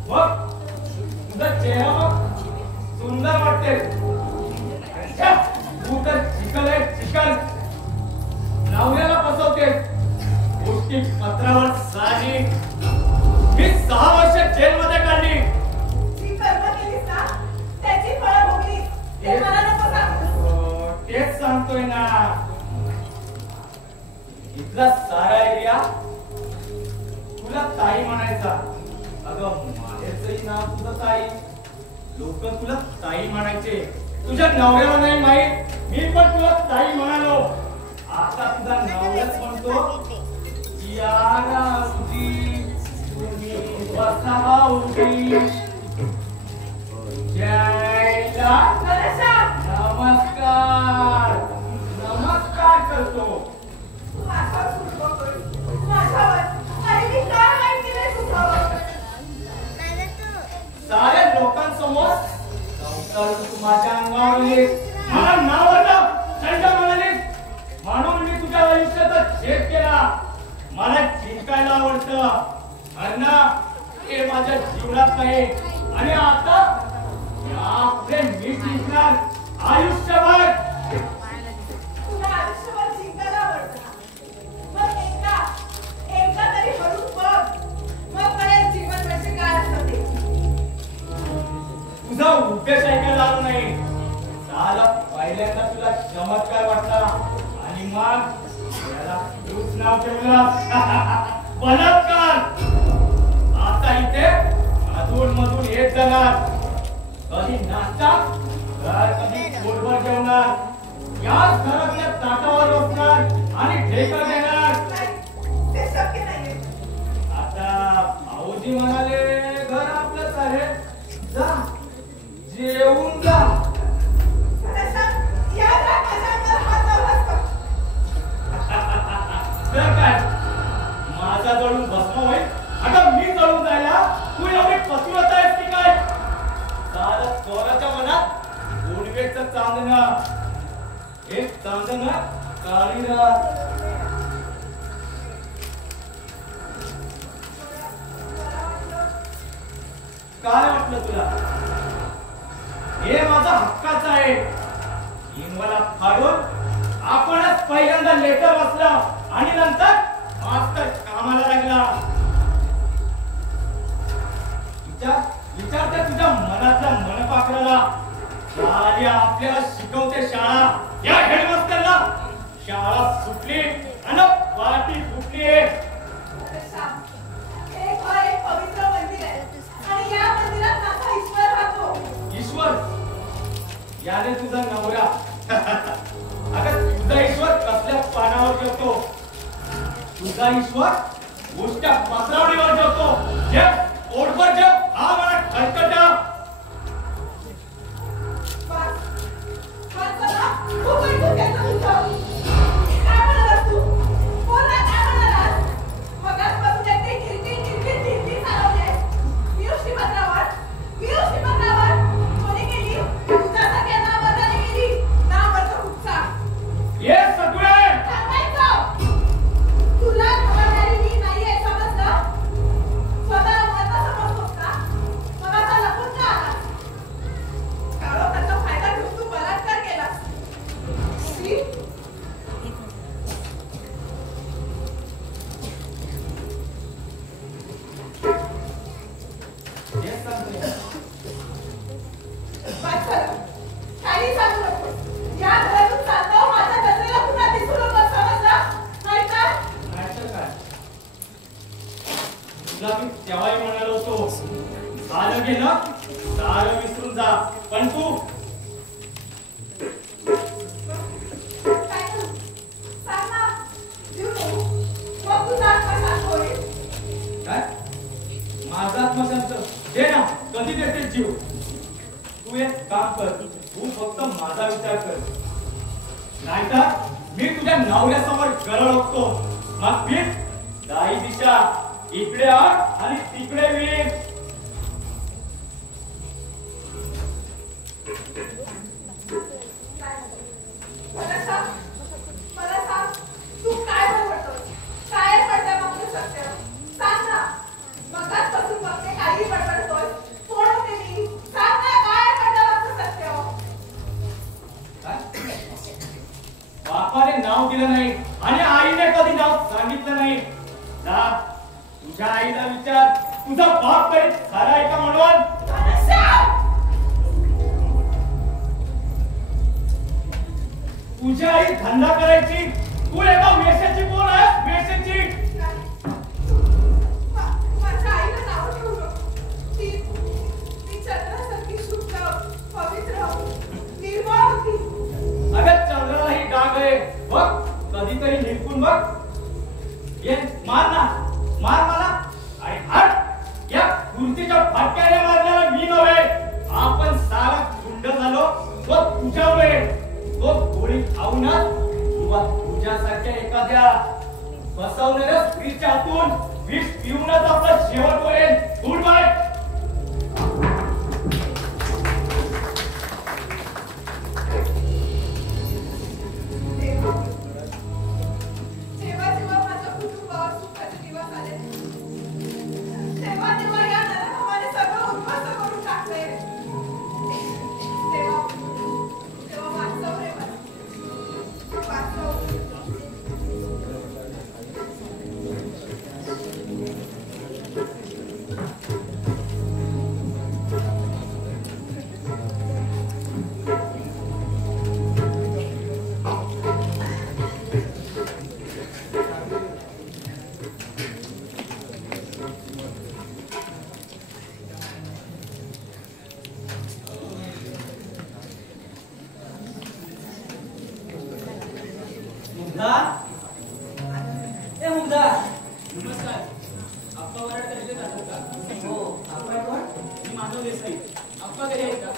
बघ तुझा चेहरा बघ, सुंदर वाटते. तू तर चिकन नवऱ्याला बसवते. गोष्टी पत्रावर साधी. मी 6 वर्ष जेलमध्ये काढली. जी कर्म केलीस ना त्याची फळं भोगलीस. ते मला नको सांगूस. तेच सांगतोय ना. इथला सारा एरिया तुला ताई म्हणायचा. अगं माझ्याचंही नाव तुझं ताई. लोक तुला ताई म्हणायचे. तुझ्या नवऱ्याला नाही माहित, मी पण तुला ताई म्हणालो. आता तुझा नवऱ्याच म्हणतो यारा उदी तुम्ही बसावती. जयला घनश्याम, नमस्कार करतो. तू माझ्यावर सूड बघतोय. माझ्यावर आणि मी काय वाईट केलंय तुझ्यावर? साऱ्या लोकांसमोर तू माझ्या अंगावर आलीस. मला नावाला थंड म्हणालीस म्हणून मी तुझ्या आयुष्याचा छेद केला. मला शिकायला आवडतं. अन्न हे माझ्या जीवनात नाही आणि आता आपले मी जिंकणार आयुष्यभर. तुला आयुष्यभर जिंकायला आवडतं ना? मग एकदा तरी हळूच बघ, मग कळेल जीवन म्हणजे काय असतं ते. तुझा उपदेश ऐकायला आलो नाही. साला पहिल्यांदा तुला चमत्कार वाटला आणि मग त्याला तूच नाव ठेवलं बलात्कार. आता इथे अधून मधून येत जाणार, कधी नाश्ता तर कधी पोटभर जेवणार, याच घरातल्या ताटावर बसणार आणि ढेकर देणार. नाही, ते शक्य नाहीये. आता भाऊजी म्हणाले घर आपलंच आहे, जा जेवून जा. तसं याद राख, माझ्या अंगावर हात लावलास का? तर काय माझा जळून भस्म होईल? आता मी जळून जायला तू एवढी पतिव्रता आहेस की काय? सारं चोराच्या मनात गुडवेचं चांदणं, एक चांदणं काळी रात. काय वाटलं तुला? हे माझा हक्काचं आहे. मला फाडून आपणच पहिल्यांदा लेटर वाचला आणि नंतर मास्तर कामाला लागला. विचारते तुझ्या मनातल्या मनपाखराला, आधी आपल्याला शिकवते शाळा. या हेडमास्टरला शाळा सुटली आणि पाठी फुटली. हे घर एक पवित्र मंदिर आहे आणि या मंदिरात माझा ईश्वर राहतो. ईश्वर याने तुझा नवरा. अगं तुझा ईश्वर कसल्या पानावर जेवतो? तुझा ईश्वर उष्ट्या पत्रावडीवर जेवतो. जे पोटभर जेव हा मला खटखटा. खूप ऐकून घ्यायचं तुझं. काय म्हणालास तू? बोल ना, काय म्हणालास? मगाचपासून एकटी किरकिर चालवतेस. विरुष्टी पत्रावर कोणी केली? तुझ्यासारख्या नावाजाने केली. नावाचा उपचा. हे सगळे थांबायचं. तुला खबरदारी मी नाहीये, समजलं? स्वतःला महत्त्व समजतोस का? मग आता लपून का आलास? काळोखाचा फायदा घेऊन तू बलात्कार केलास. शी. हे सगळे बस झालं. काही सांगू नकोस. या घरातून चालतो माझ्या नजरेला पुन्हा दिसू नकोस, समजलं? नाहीतर नाहीतर काय? तुला मी तेव्हाही म्हणालो होतो, झालं गेलं सारं विसरून जा. पण तू काय करू? सांग ना. जीव देऊ. मग तुझा आत्मा शांत होईल. काय माझा आत्मशांत दे ना. कधी देते जीव? तू एक काम कर, तू फक्त माझा विचार कर. नाहीतर मी तुझ्या नवऱ्यासमोर गरळ ओकतो. मग मी दाई दिशा इकडे आण आणि तिकडे वीर. मला सांग, तू काय बडबडतोस? काय पडतंय मग तुझं सत्य? सांग ना. मगाचपासून बघते काही बडबडतोस. कोण होते मी? सांग ना, काय पडतंय मग तुझं सत्य? काय? बापाने नाव दिलं नाही आणि आईने कधी नाव सांगितलं नाही. जा तुझ्या आईला विचार, तुझा बाप काही खरा आहे का म्हणून? तुझ्या आई धंदा करायची, तू एका वेश्याची कोण आहेस? वेश्याची. माझ्या आईला नाव ठेवू नको. ती चंद्रासारखी शुद्ध, पवित्र, निर्मळ होती. अगं चंद्रालाही डाग आहे बघ, कधीतरी निरखून बघ. ये मार ना, मार मला. आणि हट, या कुर्तीच्या फटक्याने मारणारा मी नव्हे. आपण सारा गुंड झालो तो तुझ्यामुळे. तो गोळी खाऊनच किंवा तुझ्यासारख्या एखाद्या फसवणाऱ्या स्त्रीच्या हातून विष पिऊनच आपलं शेवट होईल. Good bye. जेव्हा जेव्हा माझ्या कुटुंबावर सुखाचे दिवस नमस्कार. आप्पा वराडकर इथे जातात का? हो, आपण कोण? मी माधव देसाई. आप्पा घरी आहेत का?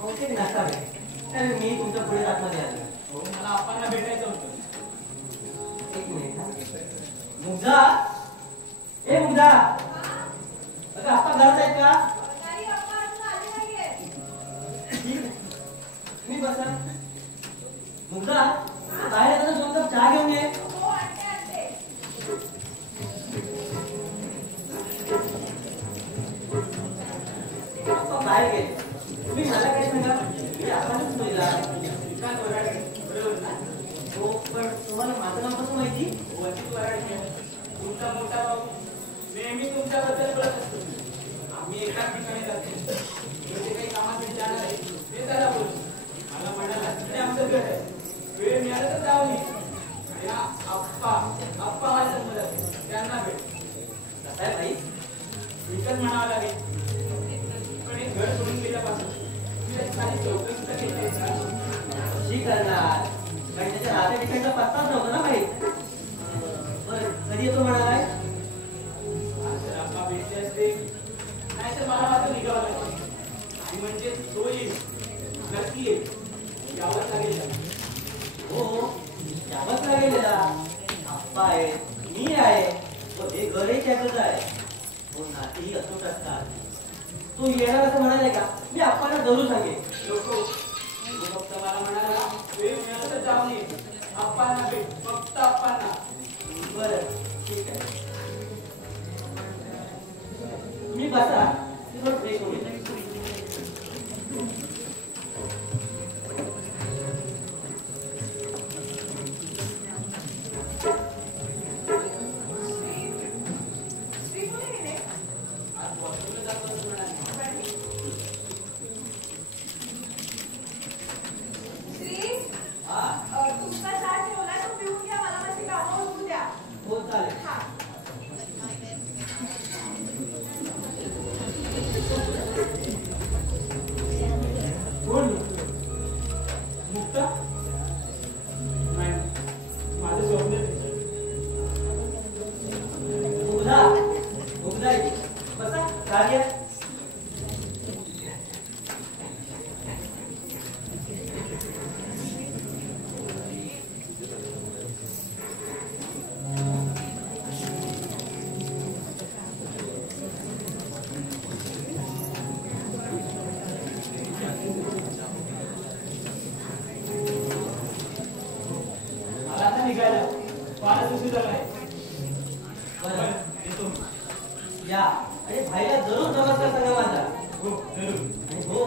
बहुतेक नसावे. तर मी तुमच्या पुढे आतमध्ये आलो. हो, मला आप्पांना भेटायचं होतं. एक मिनिट हा. मुग्धा, ए मुग्धा, अगं आप्पा घरात आहेत का? नाही, अप्पा अजून आले नाहीये. ठीक आहे. मी बसा. मुग्धा, बाहेर येताना 2 कप चहा घेऊन ये. हो, आणते आणते. आप्पा बाहेर गेले. तुम्ही मला काय सांगा? मी आप्पांनाच बोलला. विकास वराडकर. बरोबर ना? हो, पण तुम्हाला माझं नाव कसं माहिती? वंचित वराडकर. तुमचा मोठा भाऊ नेहमी तुमच्याबद्दल बोलत असतो. आम्ही एकाच ठिकाणी जातो. जे काही कामासाठी जाणार आहे ते त्याला बोलतो. मला म्हणाला हे आमचं घर आहे. वेळ मिळाला तर जाऊ नये. या आप्पा हा संबंध आहे. त्यांना भेट. कसं आहे भाई? विकत म्हणावं लागेल. पण हे घर सोडून गेल्यापासून मी त्याची खाली चौकशी सुद्धा केली आहे का? कशी करणार? कारण त्याच्या राहत्या ठिकाणचा पत्ताच नव्हता ना भाई. बरं, कधी येतो म्हणालाय? जर आप्पा भेटले असते नाहीतर मला मात्र निघावं लागेल. आणि म्हणजे तो येईल, नक्की येईल. यावंच लागेल त्याला. हो, यावंच लागेल त्याला. आप्पा आहे, मी आहे, व हे घरही त्याचंच आहे. हो, नातेही अतूट असतात. तू येणार असं म्हणाले का? मी आप्पांना जरूर सांगेन. नको. तो फक्त मला म्हणाला वेळ मिळाला तर जाऊन ये. आप्पांना भेट, फक्त आप्पांना. बरं, ठीक आहे. तुम्ही बसा, मी थोडं फ्रेश होईल. श्री कुठे गेले? आज वॉशरूमला जातो असं म्हणाले. श्री, हा, तुमचा चहा ठेवलाय तो पिऊन घ्या. मला माझी कामं होऊ द्या. हो चालेल. हा. कोण? मुक्ता? नाही, माझं स्वप्न आहे. मुग्धा, मुग्धा, बसा, चहा घ्या. मला आता निघायला फारच उशीर झालाय. बरं, येतो. या. अरे भाईला जरूर नमस्कार सांगा माझा. हो, जरूर. आणि हो,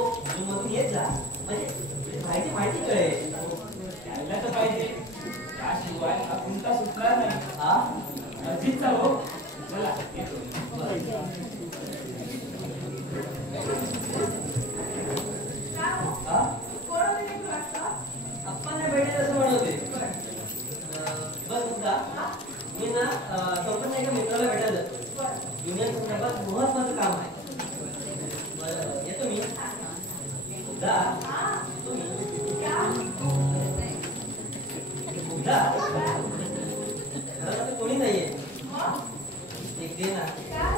मधून येत जा. म्हणजे भाईची माहिती कळेल. यायला तर पाहिजे. त्याशिवाय हा कोणता सुटणार नाही. हा, अजितचा हो. चला, येतो. का हो? हा, कोण होते ते गृहस्थ? आप्पांना भेटेल असं म्हणत होते. बस मुद्दा, मी ना कंपनीच्या एका मित्राला भेटायला जातो. बरं. युनियन संदर्भात महत्वाचं काम आहे. बरं, येतो मी. मुद्दा, हा. तुम्ही क्या? मुद्दा, घरात आता कोणी नाहीये. मग? एक दे ना. काय?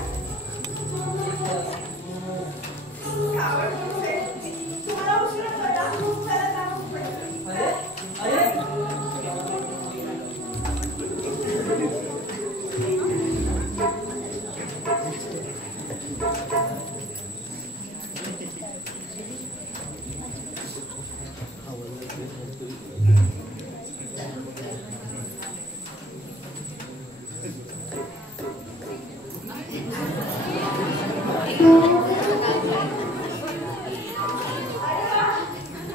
कावड म्हणून आहे. तुम्हाला उशिरा कळला. त्याला जाणं पडेल. अरे, अरे, अरे वा.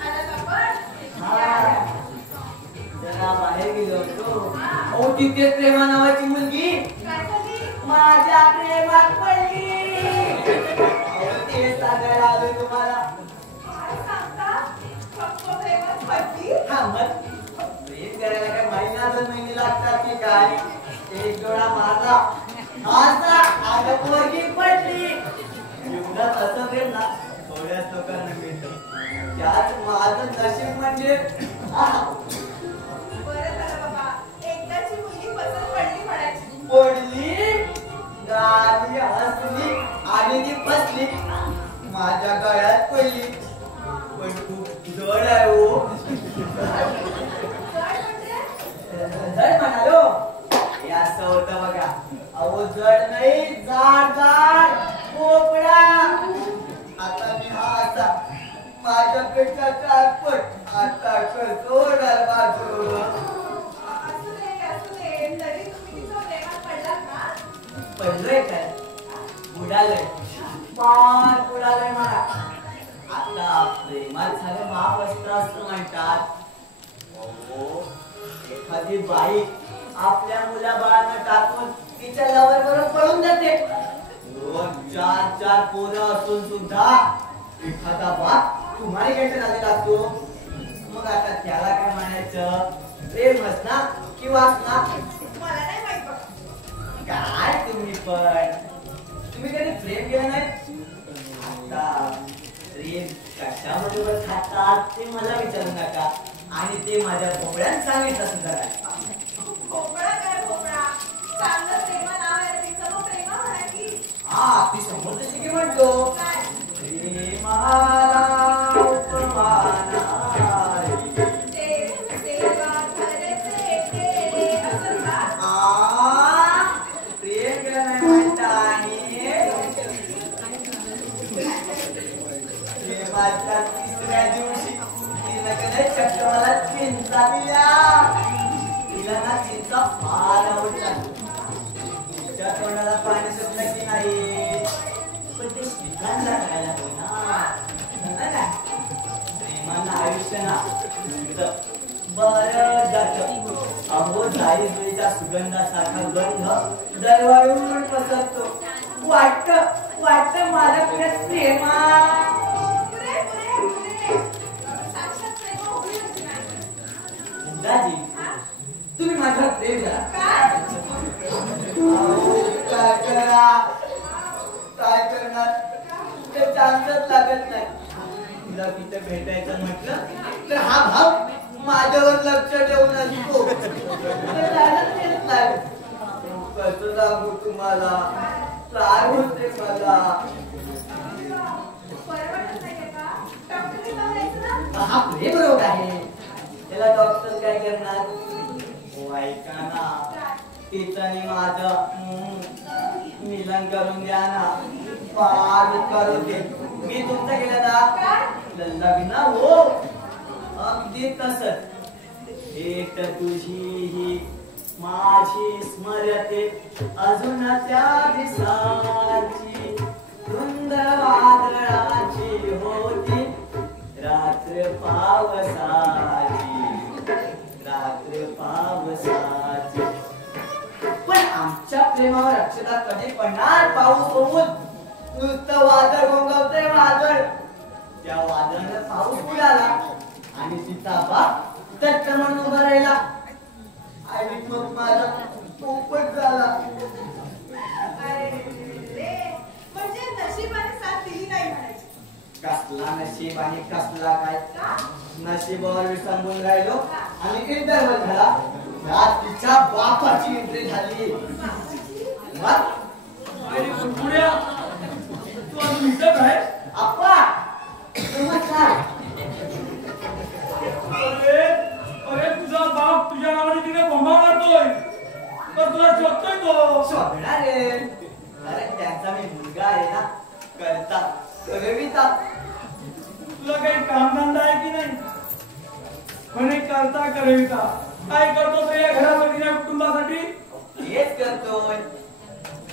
आलात आपण? जरा बाहेर गेलो होतो. अहो, तिथे प्रेमा नावाची मुलगी काय झाली? माझ्या प्रेमात पडली. अहो, ते सांगायला आलोय तुम्हाला. काय सांगता? फक्त प्रेमात पडली? हा, मग प्रेम करायला काय महिना 2 महिने लागतात की काय? एक डोळा मारला, असा आग पोरगी पडली. एवढं तसं प्रेम ना थोड्याच लोकांना मिळतं. त्यात माझं नशीब म्हणजे बरं झालं बाबा. एकदाची मुलगी पसंत पडली म्हणायची. पडली माझ्या गळ्यात पडली पण खूप जड आहे हो. जड म्हणालो हे असं होतं बघा. अहो जड नाही जाड जाड पोपडा. आता मी हा असा माझ्यापेक्षा 4 पट आता करतो बाजू. पडलोय काय बुडालय पार बुडालय मला. आता प्रेमात झालं महावस्त्र असं म्हणतात. एखादी बाई आपल्या मुला बाळांना टाकून तिच्या लवर बरोबर पळून जाते. 2-4 पोरं असून सुद्धा एखादा बाप तुम्हाला टेन्शन आलेला असतो. मग आता त्याला काय म्हणायचं? प्रेमच ना किंवा ना? मला नाही माहित बघ. काय तुम्ही कधी प्रेम केलं नाही? आता प्रेम कशाबरोबर खातात ते मला विचारू नका. आणि ते माझ्या भोपळ्यात सांगितलं सुद्धा नाही. भोपळा काय भोपळा? चांगलं प्रेमा नाव आहे तिचं, मग प्रेमा म्हणा की. हा ती समोर तशी की म्हणतो काय? प्रेमाला उपमा नाही. देवा खरेचे केले असं का? प्रेम केलं नाही म्हणता. आणि प्रेमाच्या 3ऱ्या दिवशी तिला कडे चक्क मला चिंचा दिल्या. तिला ना चिंचा फार आवडला. तिच्या तोंडाला पाणी सुटलं की नाही पण ते श्रीकांतला खायला होय ना. प्रेमानं आयुष्य ना बरं जात. अहो जाई जुईचा सुगंधासारखा गंध दरवाढून पसरतो. वाटत माझ्या प्रेमा. पुरे साक्षात प्रेमा उभी होती नाही. दाजी हा? तुम्ही माझ्यावर प्रेम करा. काय? काय करणार? ते चान्सच लागत नाही. तिला तिथे भेटायचं म्हटलं तर हा भाव माझ्यावर लक्ष ठेवून असतो. कसं सांगू तुम्हाला? काय होते मला? परवडत नाहीये का? डॉक्टरने जाऊन यायचं ना? हा प्रेम रोग आहे. त्याला डॉक्टर काय करणार? हो ऐका ना तिचं आणि माझं मिलन करून द्या ना. पार करू दे. मी तुमचं केलं ना लग्न हो अगदी तसंच. एक तुझी ही माझी स्मरते अजून त्या दिसाची धुंद वादळाची होती रात्र पावसाची. पण आमच्या प्रेमावर अक्षता कधी पडणार? पाऊस होऊन नुसतं वादळ गोंगावतंय वादळ. त्या वादळानं पाऊस उडाला आणि तिचा बाप दट्ट म्हणून उभा राहिला. आणि मग माझा पोपट झाला. अरे म्हणजे नशिबाने साथ दिली नाही म्हणायची. कसला नशीब आणि कसला काय? का? नशिबावर विसंबून राहिलो आणि इंटरव्हल झाला. यात तिच्या बापाची एंट्री झाली. मग आणि पुढ्या तू अजून इथंच आहे? आप्पा नमस्कार. अरे तुझा बाप तुझ्या नावाने तिने बोंबा मारतोय तर तुला शोधतोय तो. शोधणार रे. अरे त्यांचा मी मुलगा आहे ना. करता करविता. तुला काही कामधंदा आहे की नाही? म्हणे करता करविता. काय करतो तो या घरासाठी या कुटुंबासाठी? हेच करतोय.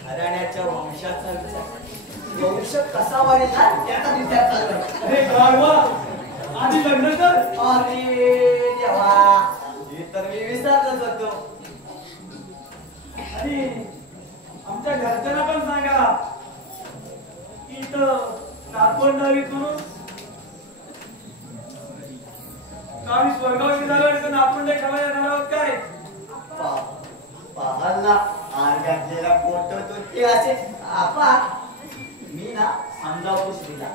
घराण्याच्या वंशाचा विचार. वंश कसा वाढेल ना त्याचा विचार चाललाय. अरे गाढवा आधी लग्न कर. अरे देवा हे तर मी विसरलोच होतो. आणि आमच्या घरच्यांना पण सांगा की इथं नागपंढरी करून आम्ही स्वर्गावशी झालो आणि नागपंढरी खायला येणार आहोत काय? पाहाल ना आर घातलेला फोटो तो ते असे. आपा मी ना समजावतो श्रीला.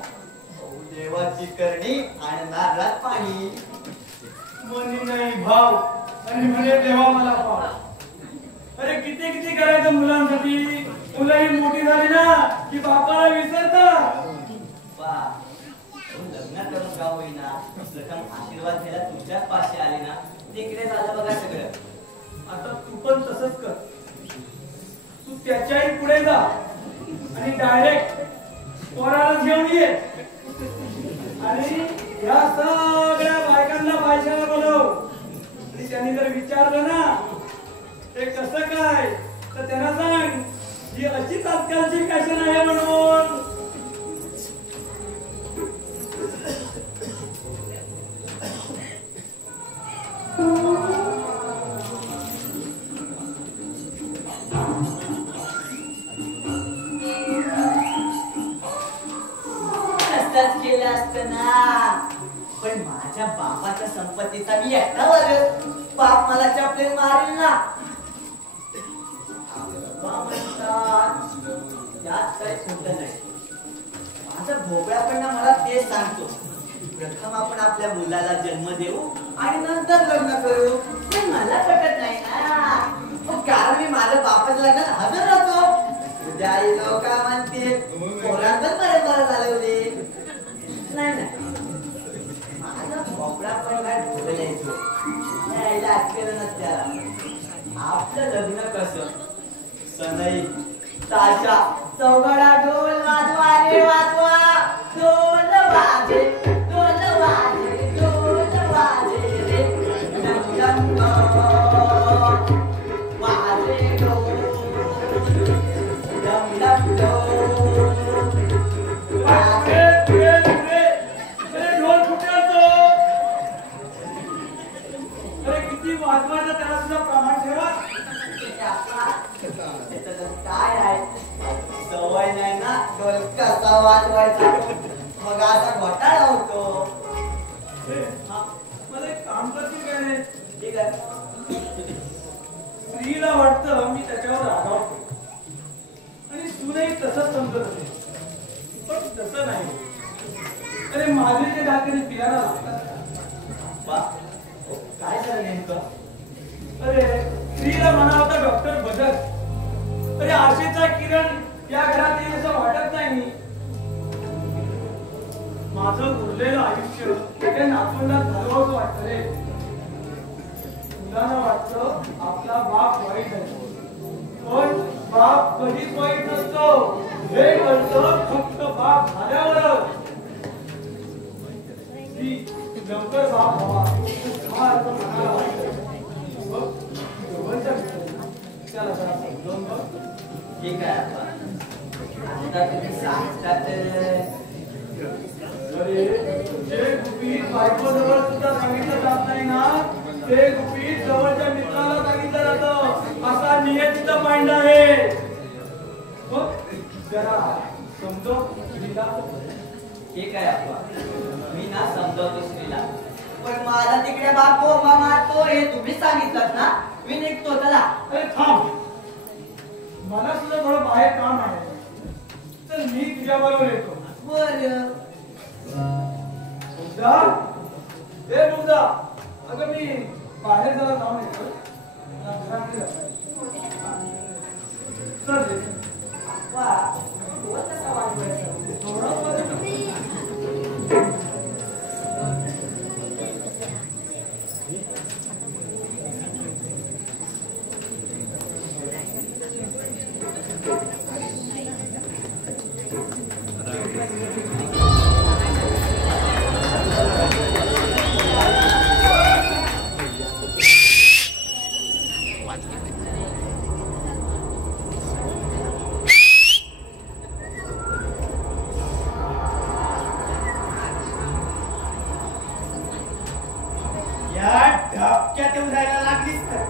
देवाची करणी आणि नारळात पाणी. मनी नाही भाव आणि म्हणे देवा मला पाव. अरे किती किती करायचं मुलांसाठी. मुलं ही मोठी झाली ना की बापाला विसरतात. आप्पा लग्न करून का होईना प्रथम आशीर्वाद घ्यायला तुझ्याच पाशी आले ना तिकडे झालं बघा सगळं. आता तू पण तसंच कर. तू त्याच्याही पुढे जा आणि डायरेक्ट पोराला घेऊन ये आणि या सगळ्या बायकांना पाहिजेला बोलव. आणि त्यांनी जर विचारलं ना ते कसं काय तर त्यांना सांग ही अशीच आजकालची फॅशन आहे म्हणून. असंच केलं असतं ना पण माझ्या बापाच्या संपत्तीचा मी एकटावर बाप मला चपलेन मारेल ना. बाबा म्हणतात त्यात काही खोटं नाही. माझा भोपळा पण ना मला तेच सांगतो प्रथम आपण आपल्या मुलाला जन्म देऊ आणि नंतर लग्न करू. पण मला पटत नाही ना कारण मी माझ्या बापाच्या लग्नात हजर राहतो. उद्या आई लोक म्हणतील पोरांतर परंपरा चालवली नाही नाही. माझा भोपळा पण काय ढोल यायचो यायला केलं ना त्याला. आपलं लग्न कसं सनई ताशा चौघडा ढोल वाजवा रे वाजवा. ढोल वाजे ढोल वाजे ढोल वाजे रे डम डम वाजे ढोल डम डम वाजे. ढोल कुठे असतो? अरे किती वाजवायचं त्याला सुद्धा प्रमाण ठेवा. काय आहे सवय नाही ना ढोल कसा वाजवायचा मग असा घोटाळा होतो. मला एक काम करतील काय नाही. ठीक आहे स्त्रीला वाटतं मी त्याच्यावर रागावतो आणि सूनही तसंच समजत होते पण तसं नाही. अरे माझे ते दाखले पियाला लागतात. काय झालं नेमकं? अरे स्त्रीला म्हणा होता डॉक्टर भगत. अरे आशेचा किरण या घरात येईल असं वाटत नाही मी. माझं उरलेलं आयुष्य त्या नातूंना घालवावंसं वाटतं रे. मुलांना वाटतं आपला बाप वाईट आहे पण बाप कधीच वाईट नसतो. हे कळतं फक्त बाप झाल्यावरच. लवकर बाप व्हावा हा अर्थ म्हणायला वाटतं. त्याला जरा समजावून बघ. ठीक आहे आता तुम्ही सांगतात अरे जे गुपित बायकोजवळ सुद्धा सांगितलं जात नाही ना ते गुपित जवळच्या मित्राला सांगितलं जातं. असा नियतीचा पांडा आहे. मग जरा समजव स्त्रीला. ठीक आहे अप्पा मी ना समजावतो स्त्रीला पण माझा तिकडे बाप बोंबा मारतो हे तुम्ही सांगितलं ना मी निघतो चला. अरे थांब मला सुद्धा थोडं बाहेर काम आहे तर मी तुझ्या बरोबर येतो. बरं मुद्दा हे मुद्दा अगं मी बाहेर जरा जाऊन येतो. चल अप्पा ढोल कसा वाजवायचा? थोडं वाजव. धपक्यात येऊन जायला लागलीस तर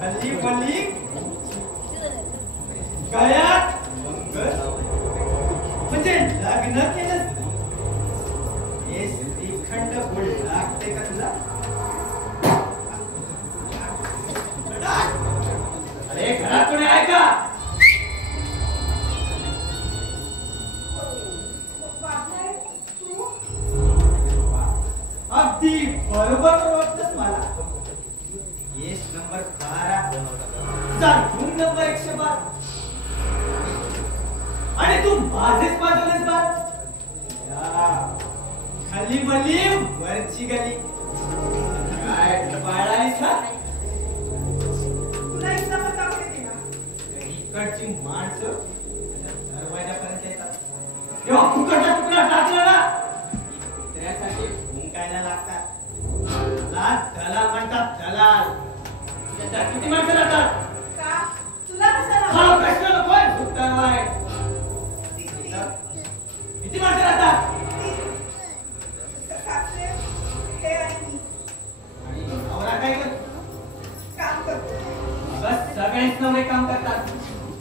गल्ली पल्ली गळ्यात म्हणजे लग्न केलं हे श्रीखंड गोड लागते का तुला? अरे घरात कोणी आहे का? अगदी बरोबर ओळखतोस मला. केस नंबर 12 तुझा रूम नंबर 112 आणि तू माझेच वाजवलेस बात. खाली बली वरची गली काय पाळालीस का तुला इथला पत्ता माहिती का? इकडची माणसं दरवाजापर्यंत येतात तेव्हा फुकटचा तुकडा टाकला ना कुत्र्यासाठी भुंकायला लागतात त्याला दलाल म्हणतात दलाल त्याच्यात किती माणसं राहतात का? तुला कशाला हा आवडतं? प्रश्न नकोय उत्तर आहे तिकडे किती माणसं राहतात सासरे हे आणि मी आणि नवरा काय करतो काम करतो. बस सगळेच नवरे काम करतात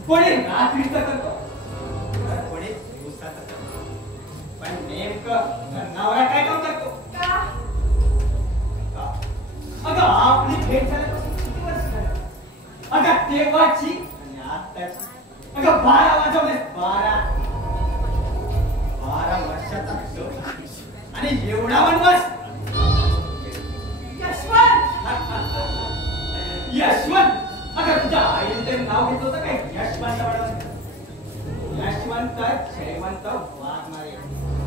कोणी रात्रीचं करतो तर कोणी दिवसाचं करतो पण नेमकं नवरा काय काम करतो का? का? अगं आपली भेट झाल्यापासून किती वर्ष झाली अगं तेव्हाची आणि आत्ताची अगं 12 वाजवले 12 वर्षाचा आणि एवढा वनवास यशवंत यशवंत अगं तुझ्या आईने तरी नाव घेतलं होतं काय यशवंत वाढवंत यशवंत जयवंत वाघमारे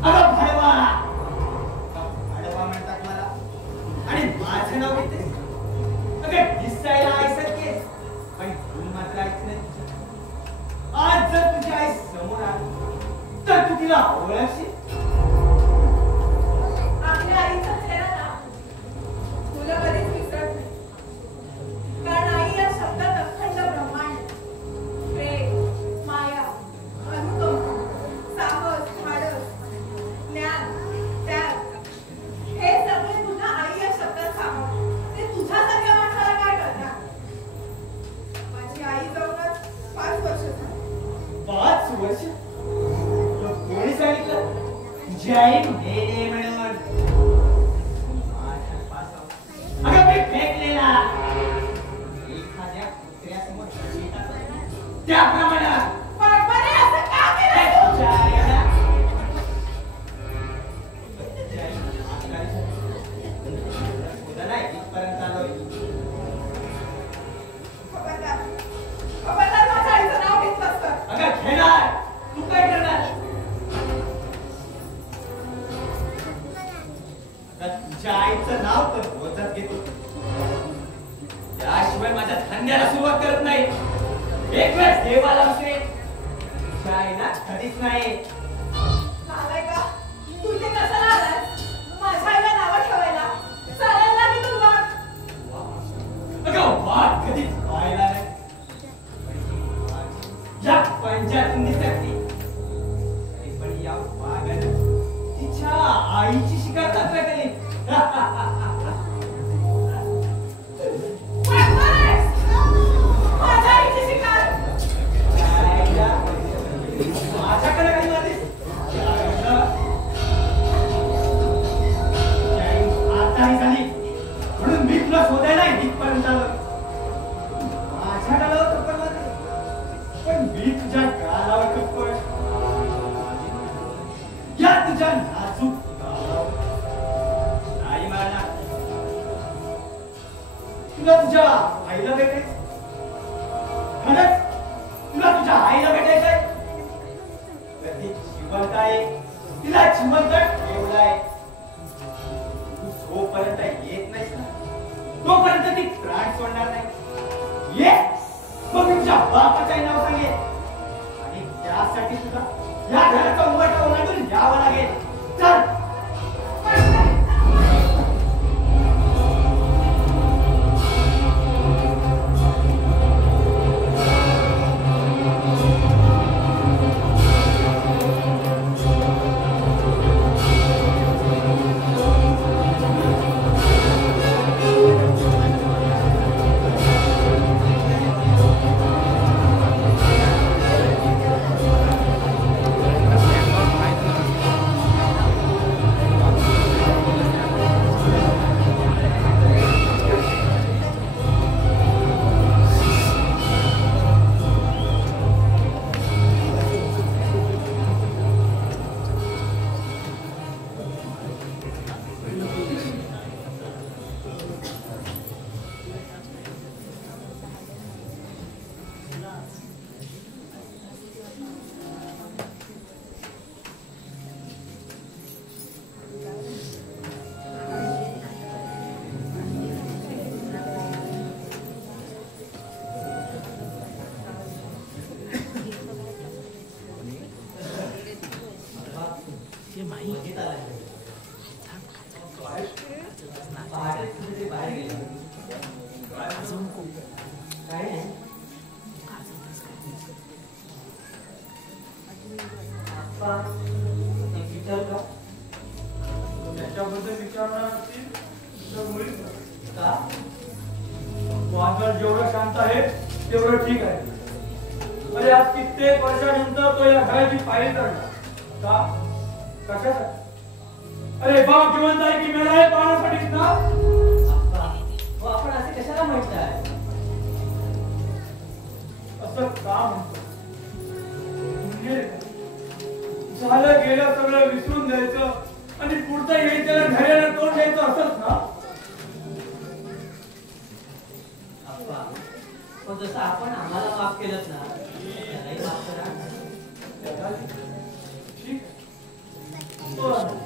अगं भडवा भडवा म्हणतात मला आणि माझं नाव घेते अगं दिसायला आईसारखी पण तू मात्र आईच नाही आज जर तुझी आई समोर आली तर तू तिला ओळखशील आपल्या आईचा चेहरा ना तुला कधीच विसरत नाही. कारण आई या शब्दात अखंड ब्रह्मांड, प्रेम, माया, अनुकंप, साहस, धाडस, ज्ञान, त्याग हे सगळे तुझ्या आई या शब्दात सामावले. ते तुझ्यासारख्या माणसाला काय करणार? माझी आई जवळच 5 वर्ष झाली. 5 वर्ष तुला कोणी सांगितलं तुझी आई मेले म्हणून अगं मी फेकलेला एखाद्या कुत्र्यासमोर त्याप्रमाणे पण बरे असं का केलं? खबरदार. खबरदार माझ्या आईचं नाव घेतलंस तर. अगं घेणार तू काय करणार आता तुझ्या आईचं नाव तर रोजच घेतो त्याशिवाय माझ्या धंद्याला सुरुवात करत नाही एक वेळेस देवाला विसरेल तुझ्या आईला कधीच नाही झालंय का? तू इथे कशाला आलास? माझ्या आईला नावं ठेवायला. चालेल ना मी तुला? अगं वाट कधीच पाहायला नाही या पंचायतून दिसती तरी पण या वाघानं तिच्या आईची शिकार दाखवा केली बरोबरच. माझ्या आईची शिकार. माझ्याकडे काही मारलीस आताही झाली म्हणून मी तुला शोधायला इथपर्यंत आलो माझ्या गालावर थप्पड मारली पण मी तुझ्या गालावर थप्पड या तुझ्या नाजूक गालावर नाही मारणार तुला तुझ्या आईला भेटायचं खरंच तुला तुझ्या आईला भेटायचंय ती जिवंत आहे तिला जिवंत ठेवलाय तू जोपर्यंत येत नाहीस ना तोपर्यंत ती प्राण सोडणार नाही ये मग तुझ्या बापाचं नाव सांगेल आणि त्यासाठी तुला या घराचा उंबरठा ओलांडून यावं लागेल चल अप्पा विचारू का? त्याच्याबद्दल विचारणार असतील तर मुळीच का? वादळ जेवढं शांत आहे तेवढं ठीक आहे. अरे आज कित्येक वर्षानंतर तो या घराची पायरी चढला. का? कशासाठी? अरे बाप जिवंत आहे की मेला आहे पाहण्यासाठीच ना. अप्पा हो आपण असे कशाला म्हणताय? असं का म्हणतो? म्हणजे झालं गेलं सगळं विसरून द्यायचं आणि पुढचं येईल त्याला धैर्यानं तोंड द्यायचं असंच ना. अप्पा पण जसं आपण आम्हाला माफ केलं ना त्यालाही माफ करा. ठीक पण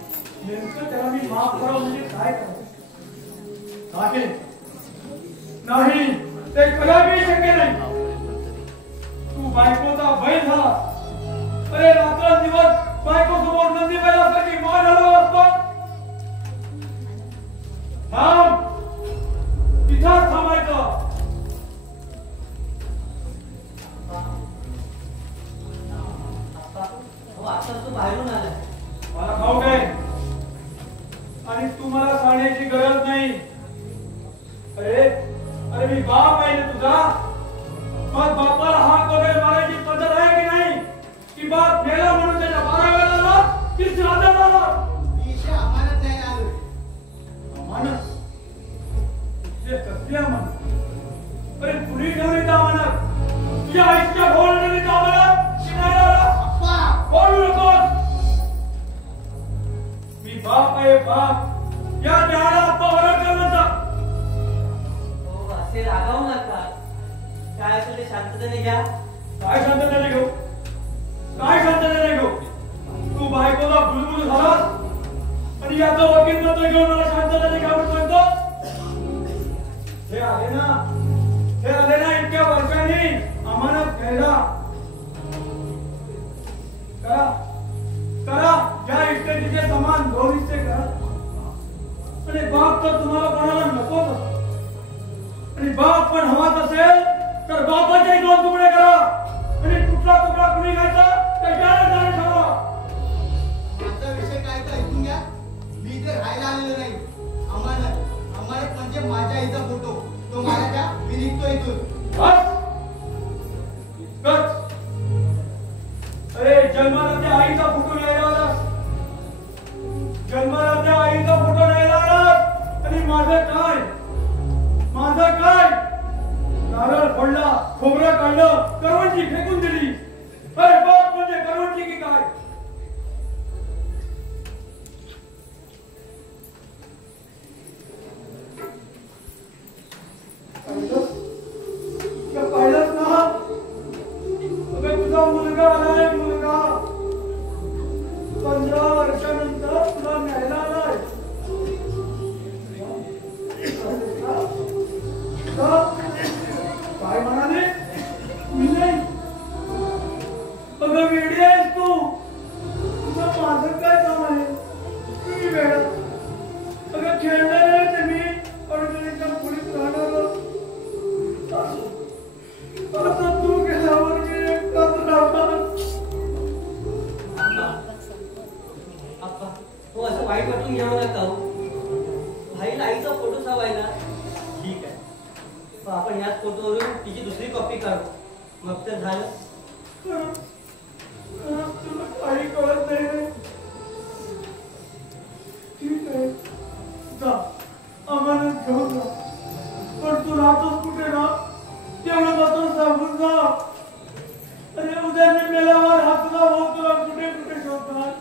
नेमकं त्याला मी माफ करावं म्हणजे काय करावं? नाही ते कदापि शक्य नाही. तू बायकोचा बैल झाला. अरे रात्रंदिवस बायको समोर नंदी बैलासारखी मान हलवत असतो. थांब तिथंच थांबायचं. आता तू बाहेरून आलाय. मला ठाऊक आहे आणि तू मला सांगण्याची गरज नाही. अरे मी बाप आहे ना तुझा. मग बापाला हाक वगैरे मारायची पद्धत आहे की नाही? की बाप गेला म्हणून त्याच्या 12 वेळा आला की श्राद्धात आला. अमानत नाही आलो. अमानत? ते कसली अमानत? अरे पुरी ठेवली तर अमानत. तुझ्या आईच्या भोवळ ठेवली तर अमानत की नाही आला? बोलू नकोस. मी बाप आहे बाप. या देहाला अप्पा वरच करण्याचा. हो असे रागावू नका. काय असेल ते शांततेने घ्या. काय शांततेने घेऊ? काय शांततेने घेऊ? तू बायकोला बुलबुल झालास आणि याचं वकील पत्र घेऊन मला शांततेने घ्या म्हणून सांगतो. हे आले ना इतक्या वर्षांनी अमानत घ्यायला. करा या इस्टेटीचे समान 2 हिस्से करा. आणि बाप तर तुम्हाला कोणाला नकोच असतो. आणि बाप पण हवाच असेल तर बापाचे 2 तुकडे करा. आणि कुठला तुकडा कुणी घ्यायचा त्याच्यावर जाणे ठरवा. माझा विषय काय तर ऐकून घ्या. मी इथे राहायला आलेलो नाही. अमानत म्हणजे माझ्या आईचा फोटो. तो मला द्या. मी निघतो इथून. बस अरे जन्माला त्या आईचा फोटो न्यायला आलास. जन्माला त्या आईचा फोटो न्यायला आलास. आणि माझं काय नारळ फोडला, खोबरं काढलं, करवंटी फेकून दिली. अरे बाप म्हणजे करवंटी की काय? पाहिलंच ना. तुझा मुलगा आलाय. मुलगा 15 वर्षानंतर तुला न्यायला आलाय. काय म्हणाले? मी नाही. अगं वेडी आहेस तू. तुझं माझं काय काम आहे? तुम्ही वेळ अगं खेळणार आहे ते मी अडचणीच्या पुढीत राहणार. आता तू गेल्यावर मी एकटाच राहणार. अप्पा हो असं वाईट वाटून घेऊ नका. भाईला आईचा फोटो हवायला ठीक आहे. पण आपण याच फोटोवरून तिची दुसरी कॉपी काढू. मग तर झालं. तुला काही कळत नाही रे. ठीक आहे जा अमानत घेऊन जा. पण तू राहतोस कुठे ना तेवढं मात्र सांगून जा. अरे उद्या मी मेल्यावर हा तुला भाऊ तुला कुठे कुठे शोधणार.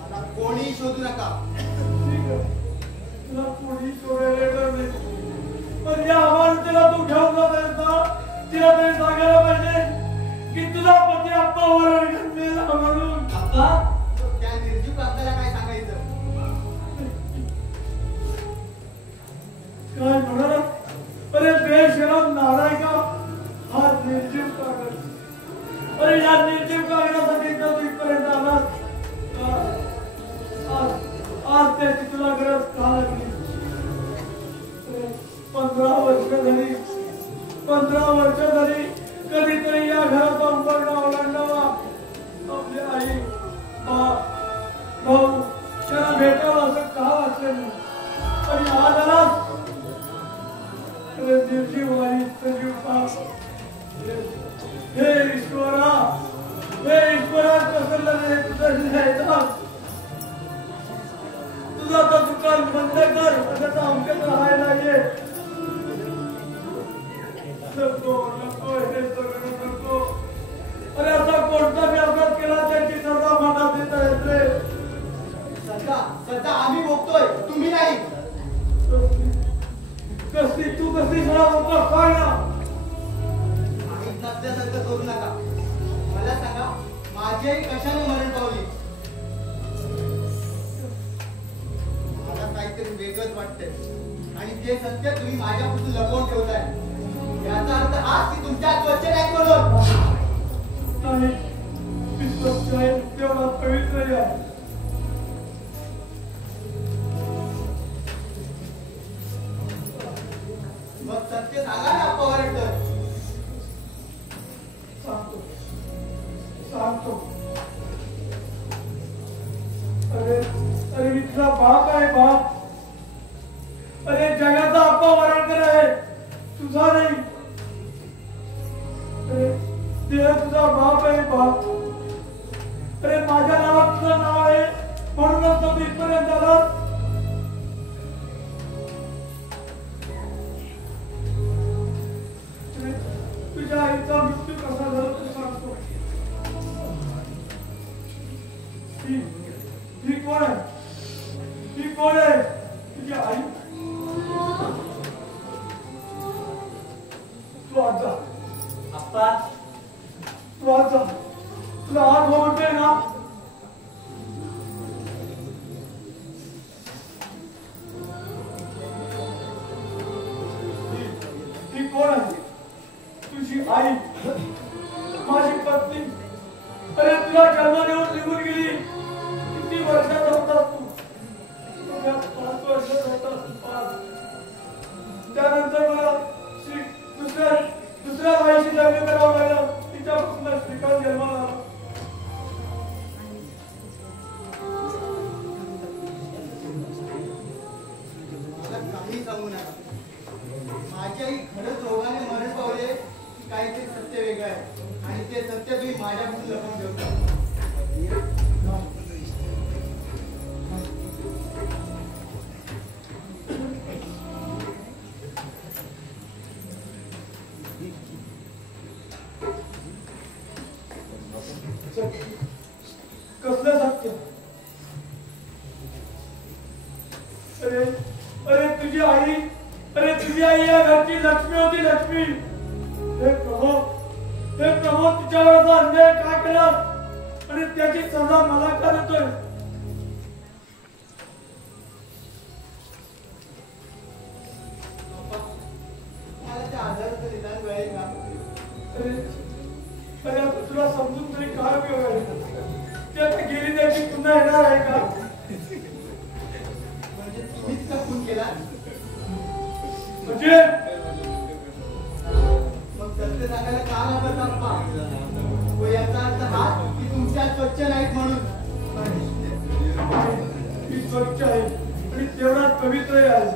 मला कोणी शोधू नका. ठीक आहे तुला कोणी शोधायला येणार नाही. पण या अमानतीला तू घेऊन जात आहेस ना तिला तरी सांगायला पाहिजे की तुझा पती आप्पा वरण मेला म्हणून. अप्पा त्या निर्जीव कागदाला काय सांगायचं? काय म्हणाल? अरे बेशरम नालायका हा निर्जीव कागद. अरे या निर्जीव कागदासाठी तर तू इथपर्यंत आलास. आज त्याची तुला गरज का लागली? 15 वर्ष झाली कधीतरी या घराचा उंबरडा ओलांडावा. आपली आई तुझं आता दुकान बंद कर आता आमच्यात राहायला ये. नको नको हे सगळं नको. अरे असा कोणता बी अपराध केला त्याची सजा मनात येत आहेत रे. सध्या आम्ही बघतोय तुम्ही नाही. कसली तू कसली सजा होतो सांग ना. माहीत नसल्यासारखं करू नका. मला सांगा माझी आई कशाने मरण पावली. मला काहीतरी वेगळंच वाटतंय आणि ते सत्य तुम्ही माझ्यापासून लपवून ठेवताय. याचा अर्थ हाच की तुमच्या त्वचे नाही म्हणून. नाही ती स्वच्छ आहे तेवढा पवित्र आहे. मग सत्य सांगा ना अपवारंटर. सांगतो सांगतो. अरे अरे मी तुझा बाप आहे बाप. अरे जगाचा अप्पा वराडकर आहे तुझा नाही. अरे ते तुझा बाप आहे बाप. अरे माझ्या नावात तुझं नाव आहे म्हणूनच तो इथपर्यंत आला. तुझ्या आईचा मृत्यू कसा झाला तू सांगतो. ही कोण आहे. ही कोण आहे तुझी आई. तू आज जा. आप्पा तू आज जा. तुला आज म्हणतोय ना. ही कोण आहे तुझी आई माझी पत्नी. अरे तुला जन्म देऊन निघून गेली. किती वर्षाचा होतास तू. 5 वर्षाचा होतास. त्यानंतर मला दुसऱ्या बाईशी लग्न करावं लागलं. तिच्यापासून श्रीकांत जन्माला आला. मला काही सांगू नका. माझी आई खरंच रोगाने मरण पावले की काहीतरी सत्य वेगळं आहे आणि ते सत्य तुम्ही माझ्यापासून लपवून ठेवता. कसलं सत्य. अरे अरे तुझी आई. अरे तुझी आई या घरची लक्ष्मी होती लक्ष्मी. हे प्रभू तिच्यावर अन्याय का केला आणि त्याची सजा मला का देतोय. मला त्या आजाराचं निदान मिळेल का. अरे आता तुला समजून तरी काय उपयोग आहे. ती आता गेली त्याची पुन्हा येणार आहे का. म्हणजे तुम्हीच का खून केला. म्हणजे मग सत्य सांगायला का लागत अप्पा. व याचा अर्थ हा की तुमच्या स्वच्छ नाहीत म्हणून. ती स्वच्छ आहे आणि तेवढाच पवित्र आहे.